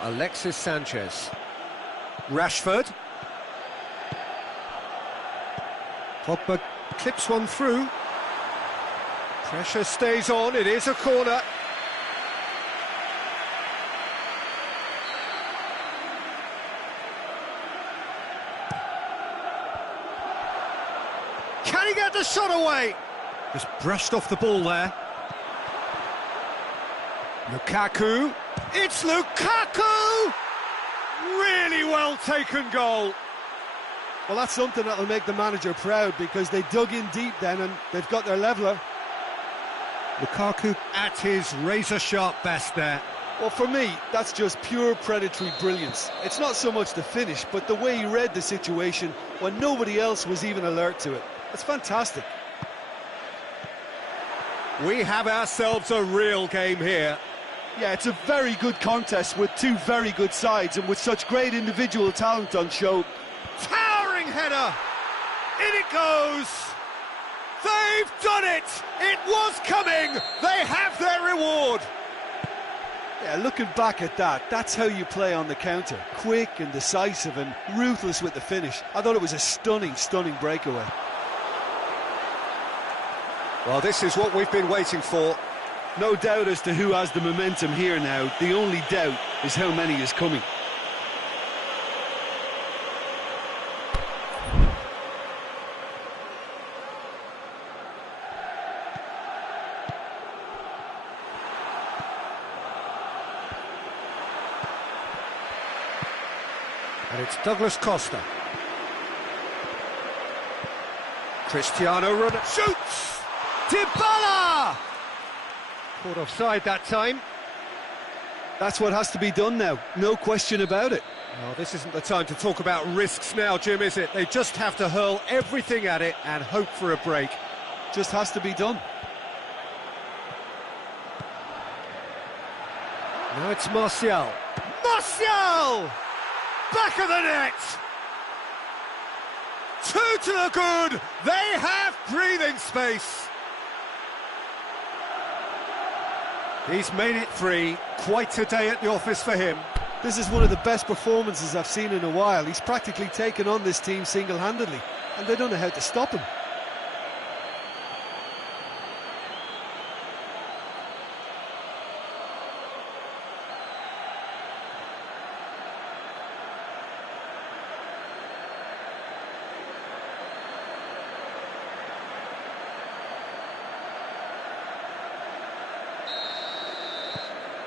Alexis Sanchez. Rashford. Pogba clips one through. Pressure stays on, it is a corner. Can he get the shot away? Just brushed off the ball there. Lukaku. It's Lukaku! Really well taken goal. Well, that's something that'll make the manager proud, because they dug in deep then and they've got their leveller. Lukaku at his razor-sharp best there. Well, for me, that's just pure predatory brilliance. It's not so much the finish, but the way he read the situation when nobody else was even alert to it. It's fantastic. We have ourselves a real game here. Yeah, it's a very good contest with two very good sides, and with such great individual talent on show. Towering header! In it goes! They've done it! It was coming! They have their reward! Yeah, looking back at that, that's how you play on the counter. Quick and decisive and ruthless with the finish. I thought it was a stunning, stunning breakaway. Well, this is what we've been waiting for. No doubt as to who has the momentum here now. The only doubt is how many is coming. And it's Douglas Costa. Cristiano Ronaldo shoots! Dybala! Caught offside that time. That's what has to be done now, no question about it. Well, this isn't the time to talk about risks now, Jim, is it? They just have to hurl everything at it and hope for a break. Just has to be done. Now it's Martial. Martial! Back of the net! Two to the good! They have breathing space! He's made it three. Quite a day at the office for him. This is one of the best performances I've seen in a while. He's practically taken on this team single-handedly, and they don't know how to stop him.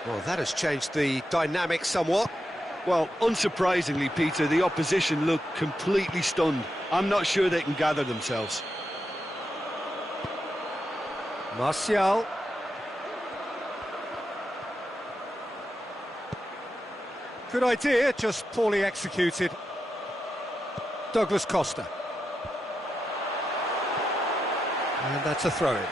Well, that has changed the dynamic somewhat. Well, unsurprisingly, Peter, the opposition look completely stunned. I'm not sure they can gather themselves. Martial. Good idea, just poorly executed. Douglas Costa. And that's a throw-in.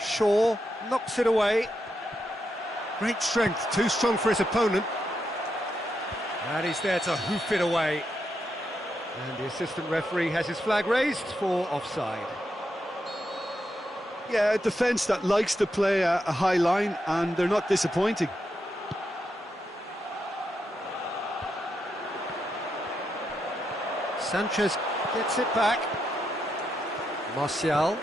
Shaw knocks it away. Great strength, too strong for his opponent. And he's there to hoof it away. And the assistant referee has his flag raised for offside. Yeah, a defence that likes to play a high line, and they're not disappointing. Sanchez gets it back. Martial.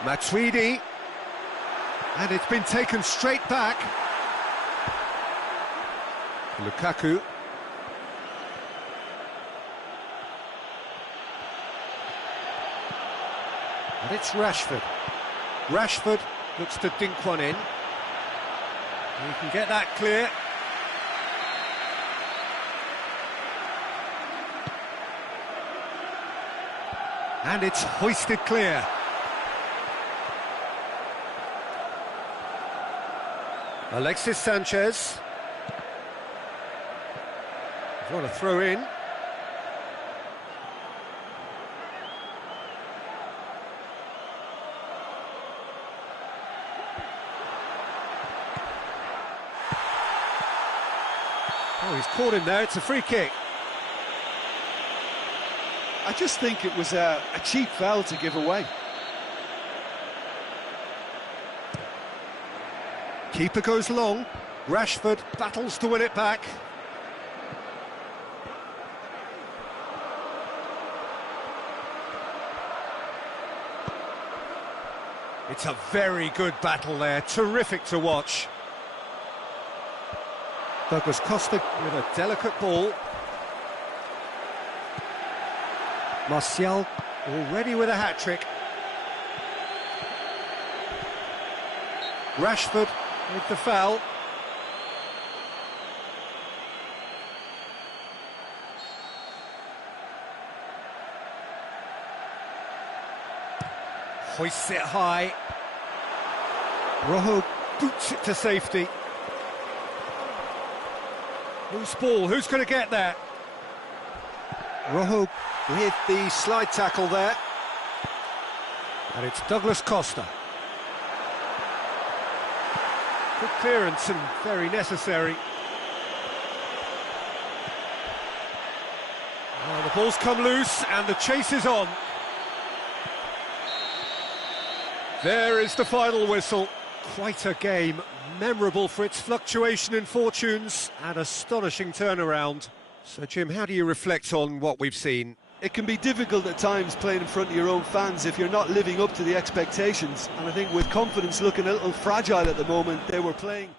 Matuidi. And it's been taken straight back. Lukaku. And it's Rashford. Rashford looks to dink one in. He can get that clear. And it's hoisted clear. Alexis Sanchez. What a throw in. Oh, he's caught him there, it's a free kick. I just think it was a cheap foul to give away. Keeper goes long. Rashford battles to win it back. It's a very good battle there, terrific to watch. Douglas Costa with a delicate ball. Martial already with a hat-trick. Rashford with the foul. Hoists it high. Rojo boots it to safety. Loose ball, who's going to get that? Rojo with the slide tackle there. And it's Douglas Costa. Good clearance and very necessary. Oh, the ball's come loose and the chase is on. There is the final whistle. Quite a game, memorable for its fluctuation in fortunes and astonishing turnaround. So, Jim, how do you reflect on what we've seen? It can be difficult at times playing in front of your own fans if you're not living up to the expectations. And I think with confidence looking a little fragile at the moment, they were playing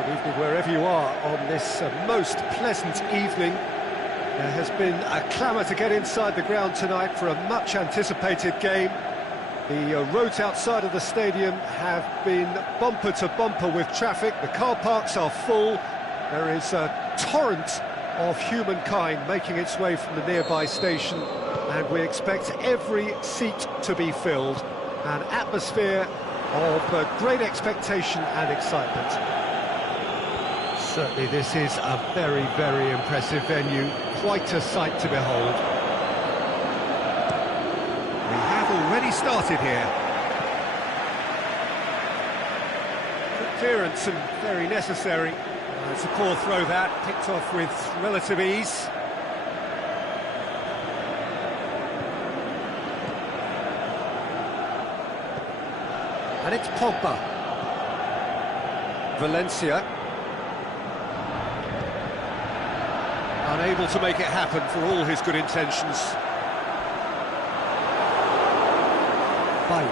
Good evening wherever you are on this most pleasant evening. There has been a clamour to get inside the ground tonight for a much anticipated game. The roads outside of the stadium have been bumper to bumper with traffic. The car parks are full. There is a torrent of humankind making its way from the nearby station, and we expect every seat to be filled. An atmosphere of great expectation and excitement. Certainly this is a very, very impressive venue, quite a sight to behold. We have already started here. Good clearance and very necessary. It's a poor throw that, picked off with relative ease. And it's Pogba. Valencia. Unable to make it happen for all his good intentions. Bailly.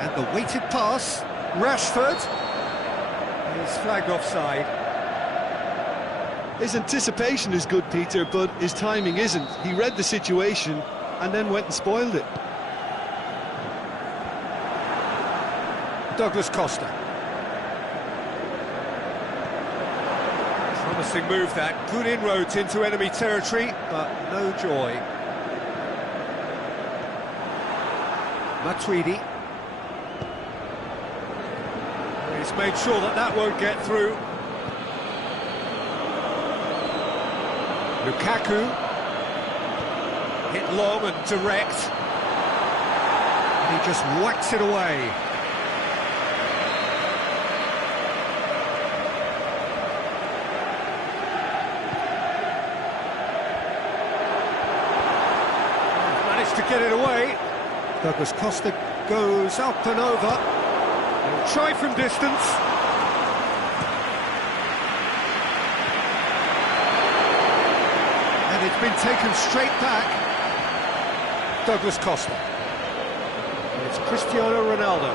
And the weighted pass. Rashford is flagged offside. His anticipation is good, Peter, but his timing isn't. He read the situation and then went and spoiled it. Douglas Costa. Promising move that. Good inroads into enemy territory, but no joy. Matuidi. He's made sure that that won't get through. Lukaku. Hit long and direct. And he just whacks it away. To get it away. Douglas Costa goes up and over. He'll try from distance. And it's been taken straight back. Douglas Costa. And it's Cristiano Ronaldo.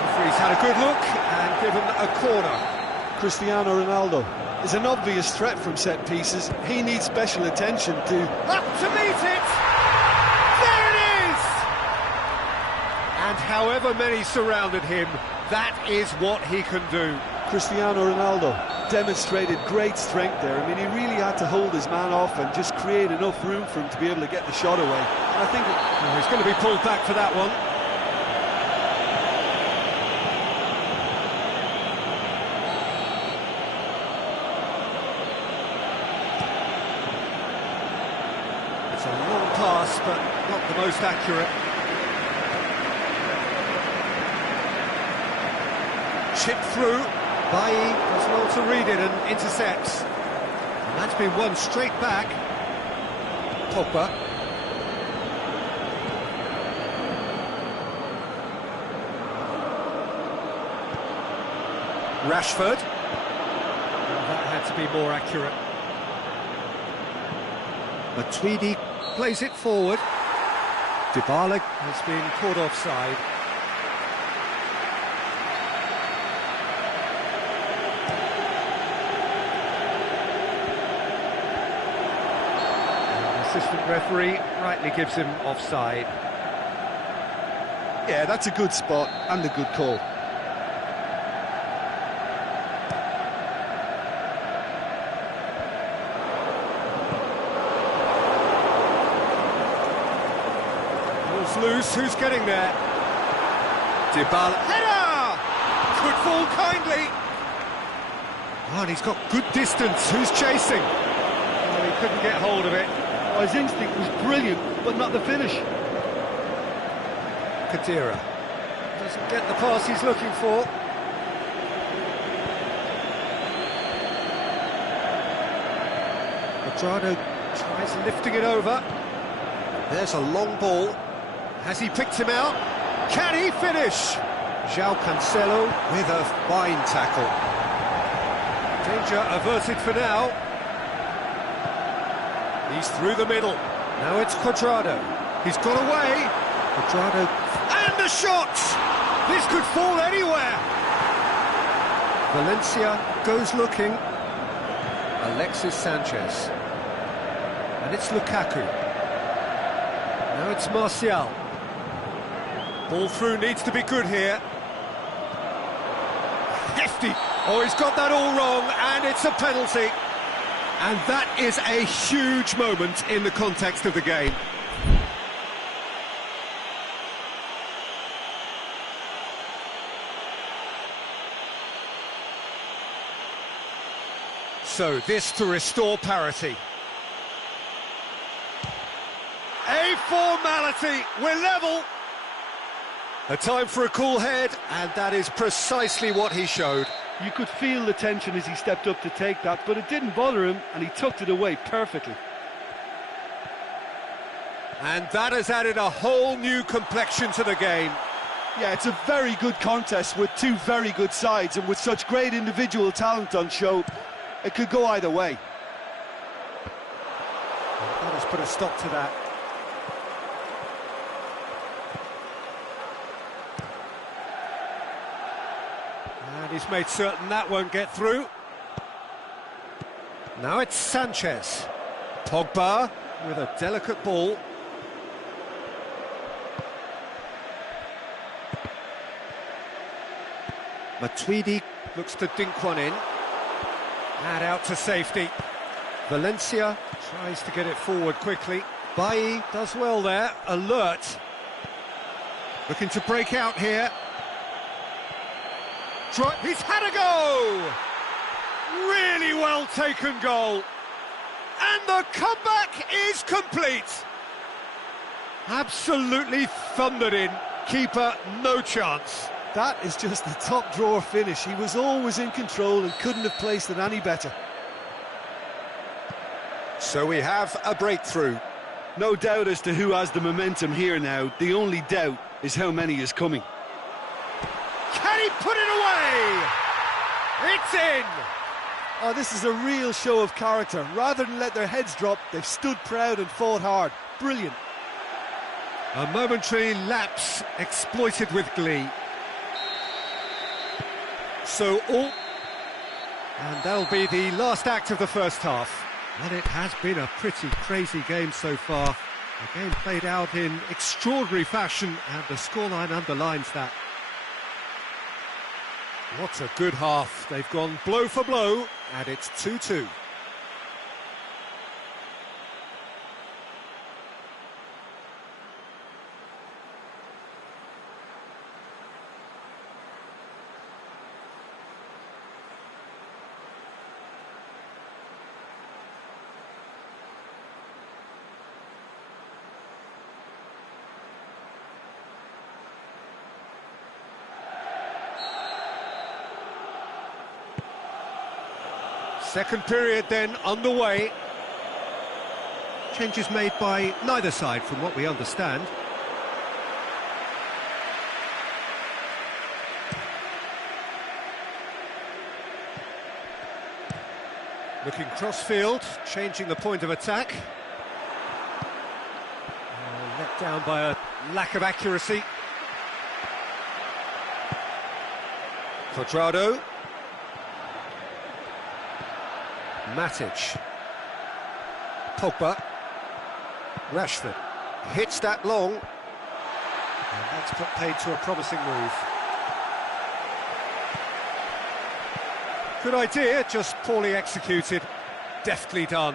Referee's had a good look and given a corner. Cristiano Ronaldo is an obvious threat from set pieces. He needs special attention to... Up to meet it! There it is! And however many surrounded him, that is what he can do. Cristiano Ronaldo demonstrated great strength there. I mean, he really had to hold his man off and just create enough room for him to be able to get the shot away. I think he's going to be pulled back for that one. It's a long pass, but not the most accurate. Chipped through. Bailly does well to read it and intercepts. And that's been won straight back. Pogba. Rashford. And that had to be more accurate. Matuidi plays it forward. Dybala has been caught offside. And the assistant referee rightly gives him offside. yeah, that's a good spot and a good call. Loose, who's getting there? Dybala, header! Could fall kindly. Oh, and he's got good distance. Who's chasing? Oh, he couldn't get hold of it. Oh, his instinct was brilliant, but not the finish. Kadira doesn't get the pass he's looking for. Quadrado tries lifting it over. There's a long ball. Has he picked him out? Can he finish? João Cancelo with a fine tackle. Danger averted for now. He's through the middle. Now it's Cuadrado. He's got away. Cuadrado. And the shot! This could fall anywhere. Valencia goes looking. Alexis Sanchez. And it's Lukaku. Now it's Martial. Ball through needs to be good here. Hefty. Oh, he's got that all wrong, and it's a penalty. And that is a huge moment in the context of the game. So this to restore parity. A formality, we're level. A time for a cool head, and that is precisely what he showed. You could feel the tension as he stepped up to take that, but it didn't bother him, and he tucked it away perfectly. And that has added a whole new complexion to the game. Yeah, it's a very good contest with two very good sides, and with such great individual talent on show, it could go either way. That has put a stop to that. And he's made certain that won't get through. Now it's Sanchez. Pogba with a delicate ball. Matuidi looks to dink one in. And out to safety. Valencia tries to get it forward quickly. Bailly does well there, alert. Looking to break out here. He's had a go! Really well taken goal. And the comeback is complete. Absolutely thundered in. Keeper, no chance. That is just the top drawer finish. He was always in control and couldn't have placed it any better. So we have a breakthrough. No doubt as to who has the momentum here now. The only doubt is how many is coming. Can he put it away? It's in! Oh, this is a real show of character. Rather than let their heads drop, they've stood proud and fought hard. Brilliant. A momentary lapse exploited with glee. So all... And that'll be the last act of the first half. Well, it has been a pretty crazy game so far. The game played out in extraordinary fashion, and the scoreline underlines that. What a good half. They've gone blow for blow, and it's 2-2. Second period then underway. Changes made by neither side from what we understand. Looking cross-field, changing the point of attack. Let down by a lack of accuracy. Cuadrado. Matic. Pogba. Rashford. Hits that long. And that's put paid to a promising move. Good idea, just poorly executed. Deftly done.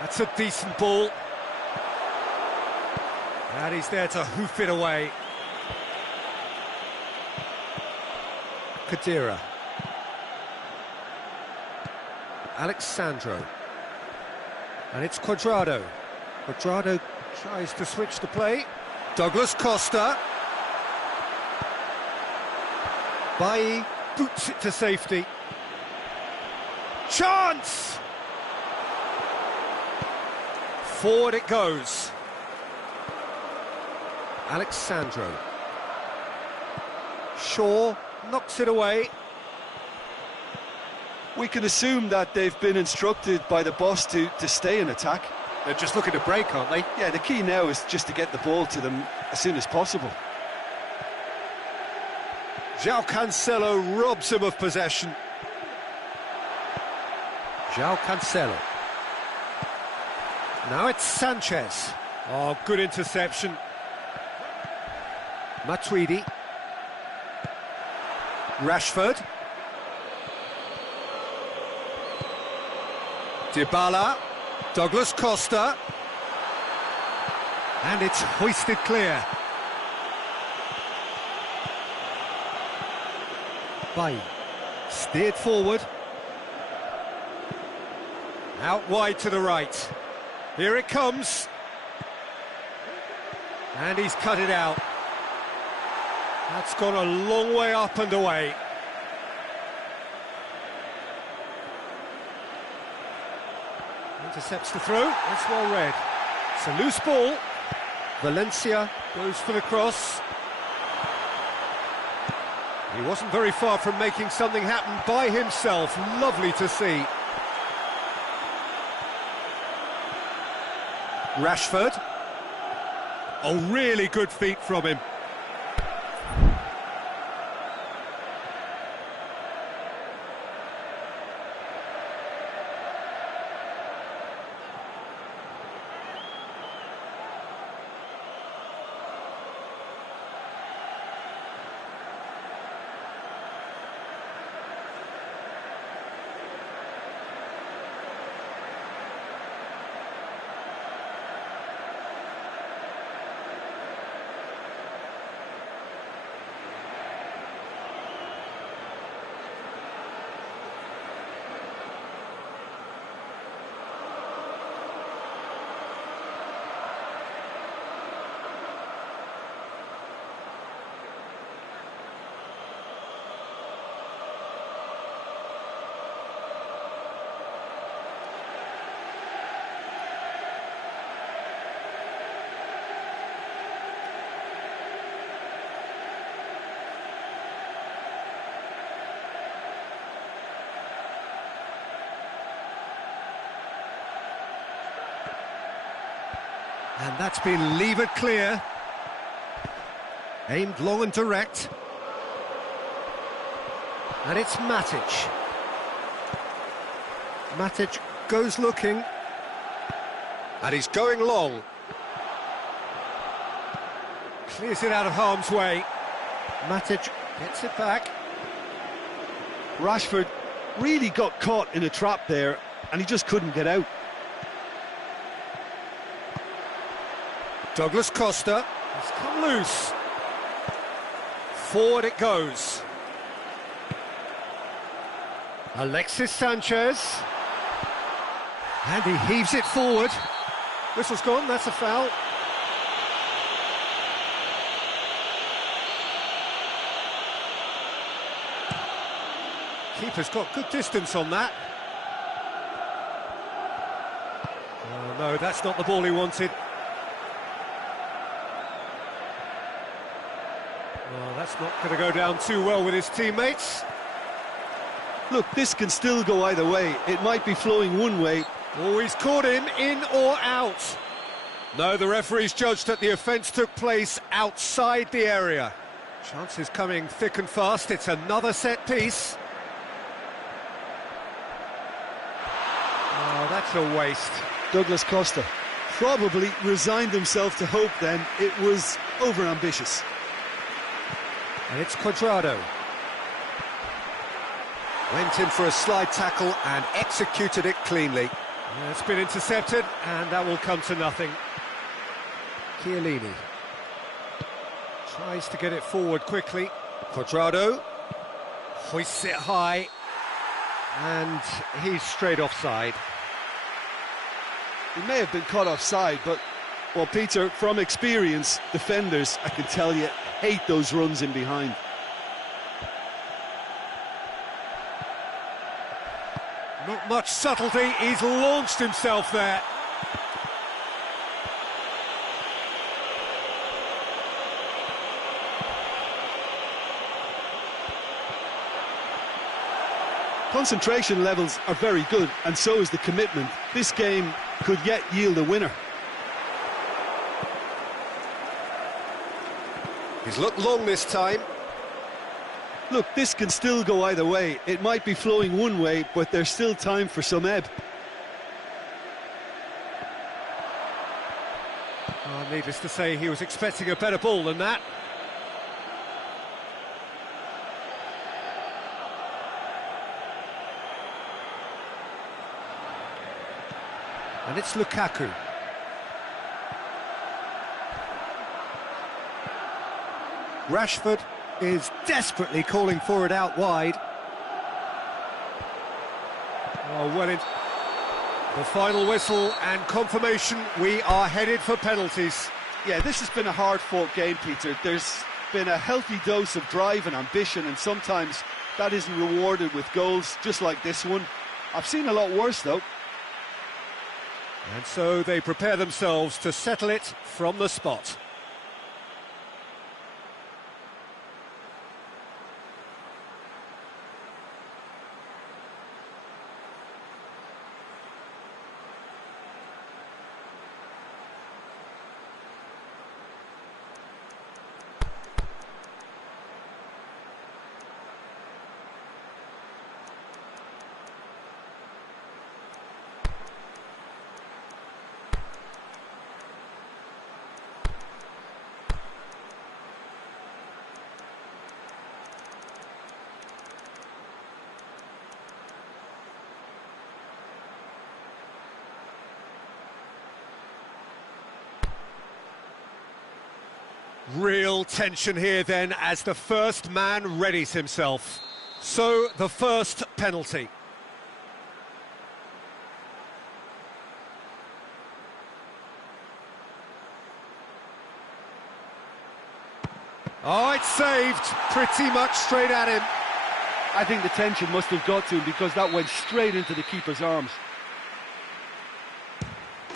That's a decent ball. And he's there to hoof it away. Khedira. Alexandro. And it's Cuadrado. Cuadrado tries to switch the play. Douglas Costa. Bailly boots it to safety. Chance! Forward it goes. Alexandro. Shaw knocks it away. We can assume that they've been instructed by the boss to stay in attack. They're just looking to break, aren't they? Yeah, the key now is just to get the ball to them as soon as possible. João Cancelo robs him of possession. João Cancelo. Now it's Sanchez. Oh, good interception. Matuidi. Rashford. Dybala. Douglas Costa. And it's hoisted clear. Bailly. Steered forward. Out wide to the right. Here it comes. And he's cut it out. That's gone a long way up and away. Intercepts the throw. That's well read. It's a loose ball. Valencia goes for the cross. He wasn't very far from making something happen by himself. Lovely to see. Rashford. Oh, really good feet from him. And that's been levered clear. Aimed long and direct. And it's Matic. Matic goes looking. And he's going long. Clears it out of harm's way. Matic gets it back. Rashford really got caught in a trap there, and he just couldn't get out. Douglas Costa has come loose. Forward it goes. Alexis Sanchez. And he heaves it forward. Whistle's gone, that's a foul. Keeper's got good distance on that. Oh no, that's not the ball he wanted. Oh, that's not going to go down too well with his teammates. Look, this can still go either way. It might be flowing one way. Oh, he's caught him, in or out. No, the referee's judged that the offence took place outside the area. Chances coming thick and fast. It's another set piece. Oh, that's a waste. Douglas Costa probably resigned himself to hope then. It was over-ambitious. And it's Cuadrado. Went in for a slide tackle and executed it cleanly. Yeah, it's been intercepted, and that will come to nothing. Chiellini tries to get it forward quickly. Cuadrado hoists it high, and he's straight offside. He may have been caught offside, but, well, Peter, from experience, defenders, I can tell you, hate those runs in behind. Not much subtlety, he's launched himself there. Concentration levels are very good, and so is the commitment. This game could yet yield a winner. He's looked long this time. Look, this can still go either way. It might be flowing one way, but there's still time for some ebb. Oh, needless to say, he was expecting a better ball than that. And it's Lukaku. Rashford is desperately calling for it out wide. Oh, well, the final whistle and confirmation, we are headed for penalties. Yeah, this has been a hard-fought game, Peter. There's been a healthy dose of drive and ambition, and sometimes that isn't rewarded with goals, just like this one. I've seen a lot worse, though. And so they prepare themselves to settle it from the spot. Real tension here then as the first man readies himself. So the first penalty. Oh, it's saved. Pretty much straight at him. I think the tension must have got to him because that went straight into the keeper's arms.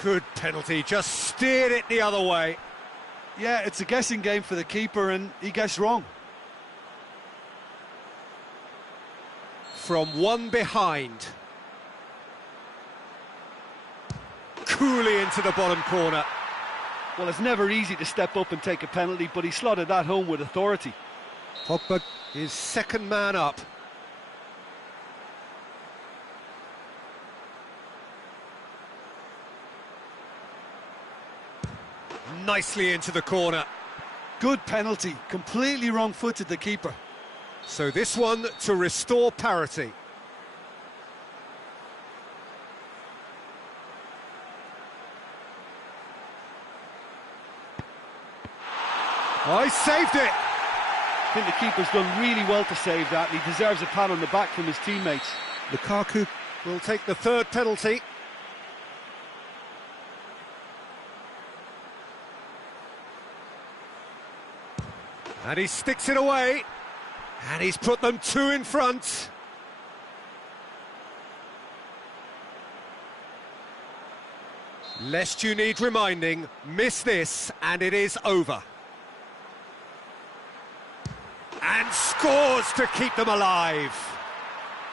Good penalty, just steered it the other way. Yeah, it's a guessing game for the keeper, and he guessed wrong. From one behind. Coolly into the bottom corner. Well, it's never easy to step up and take a penalty, but he slotted that home with authority. Pogba is second man up. Nicely into the corner. Good penalty, completely wrong-footed the keeper. So this one to restore parity. Oh, he saved it! I think the keeper's done really well to save that, and he deserves a pat on the back from his teammates. Lukaku will take the third penalty. And he sticks it away. And he's put them two in front. Lest you need reminding, miss this and it is over. And scores to keep them alive.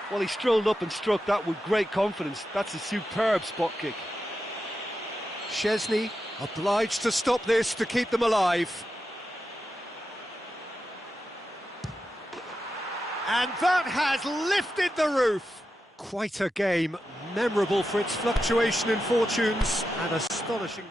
Well, he strolled up and struck that with great confidence. That's a superb spot kick. Szczesny obliged to stop this to keep them alive. And that has lifted the roof. Quite a game, memorable for its fluctuation in fortunes and astonishing.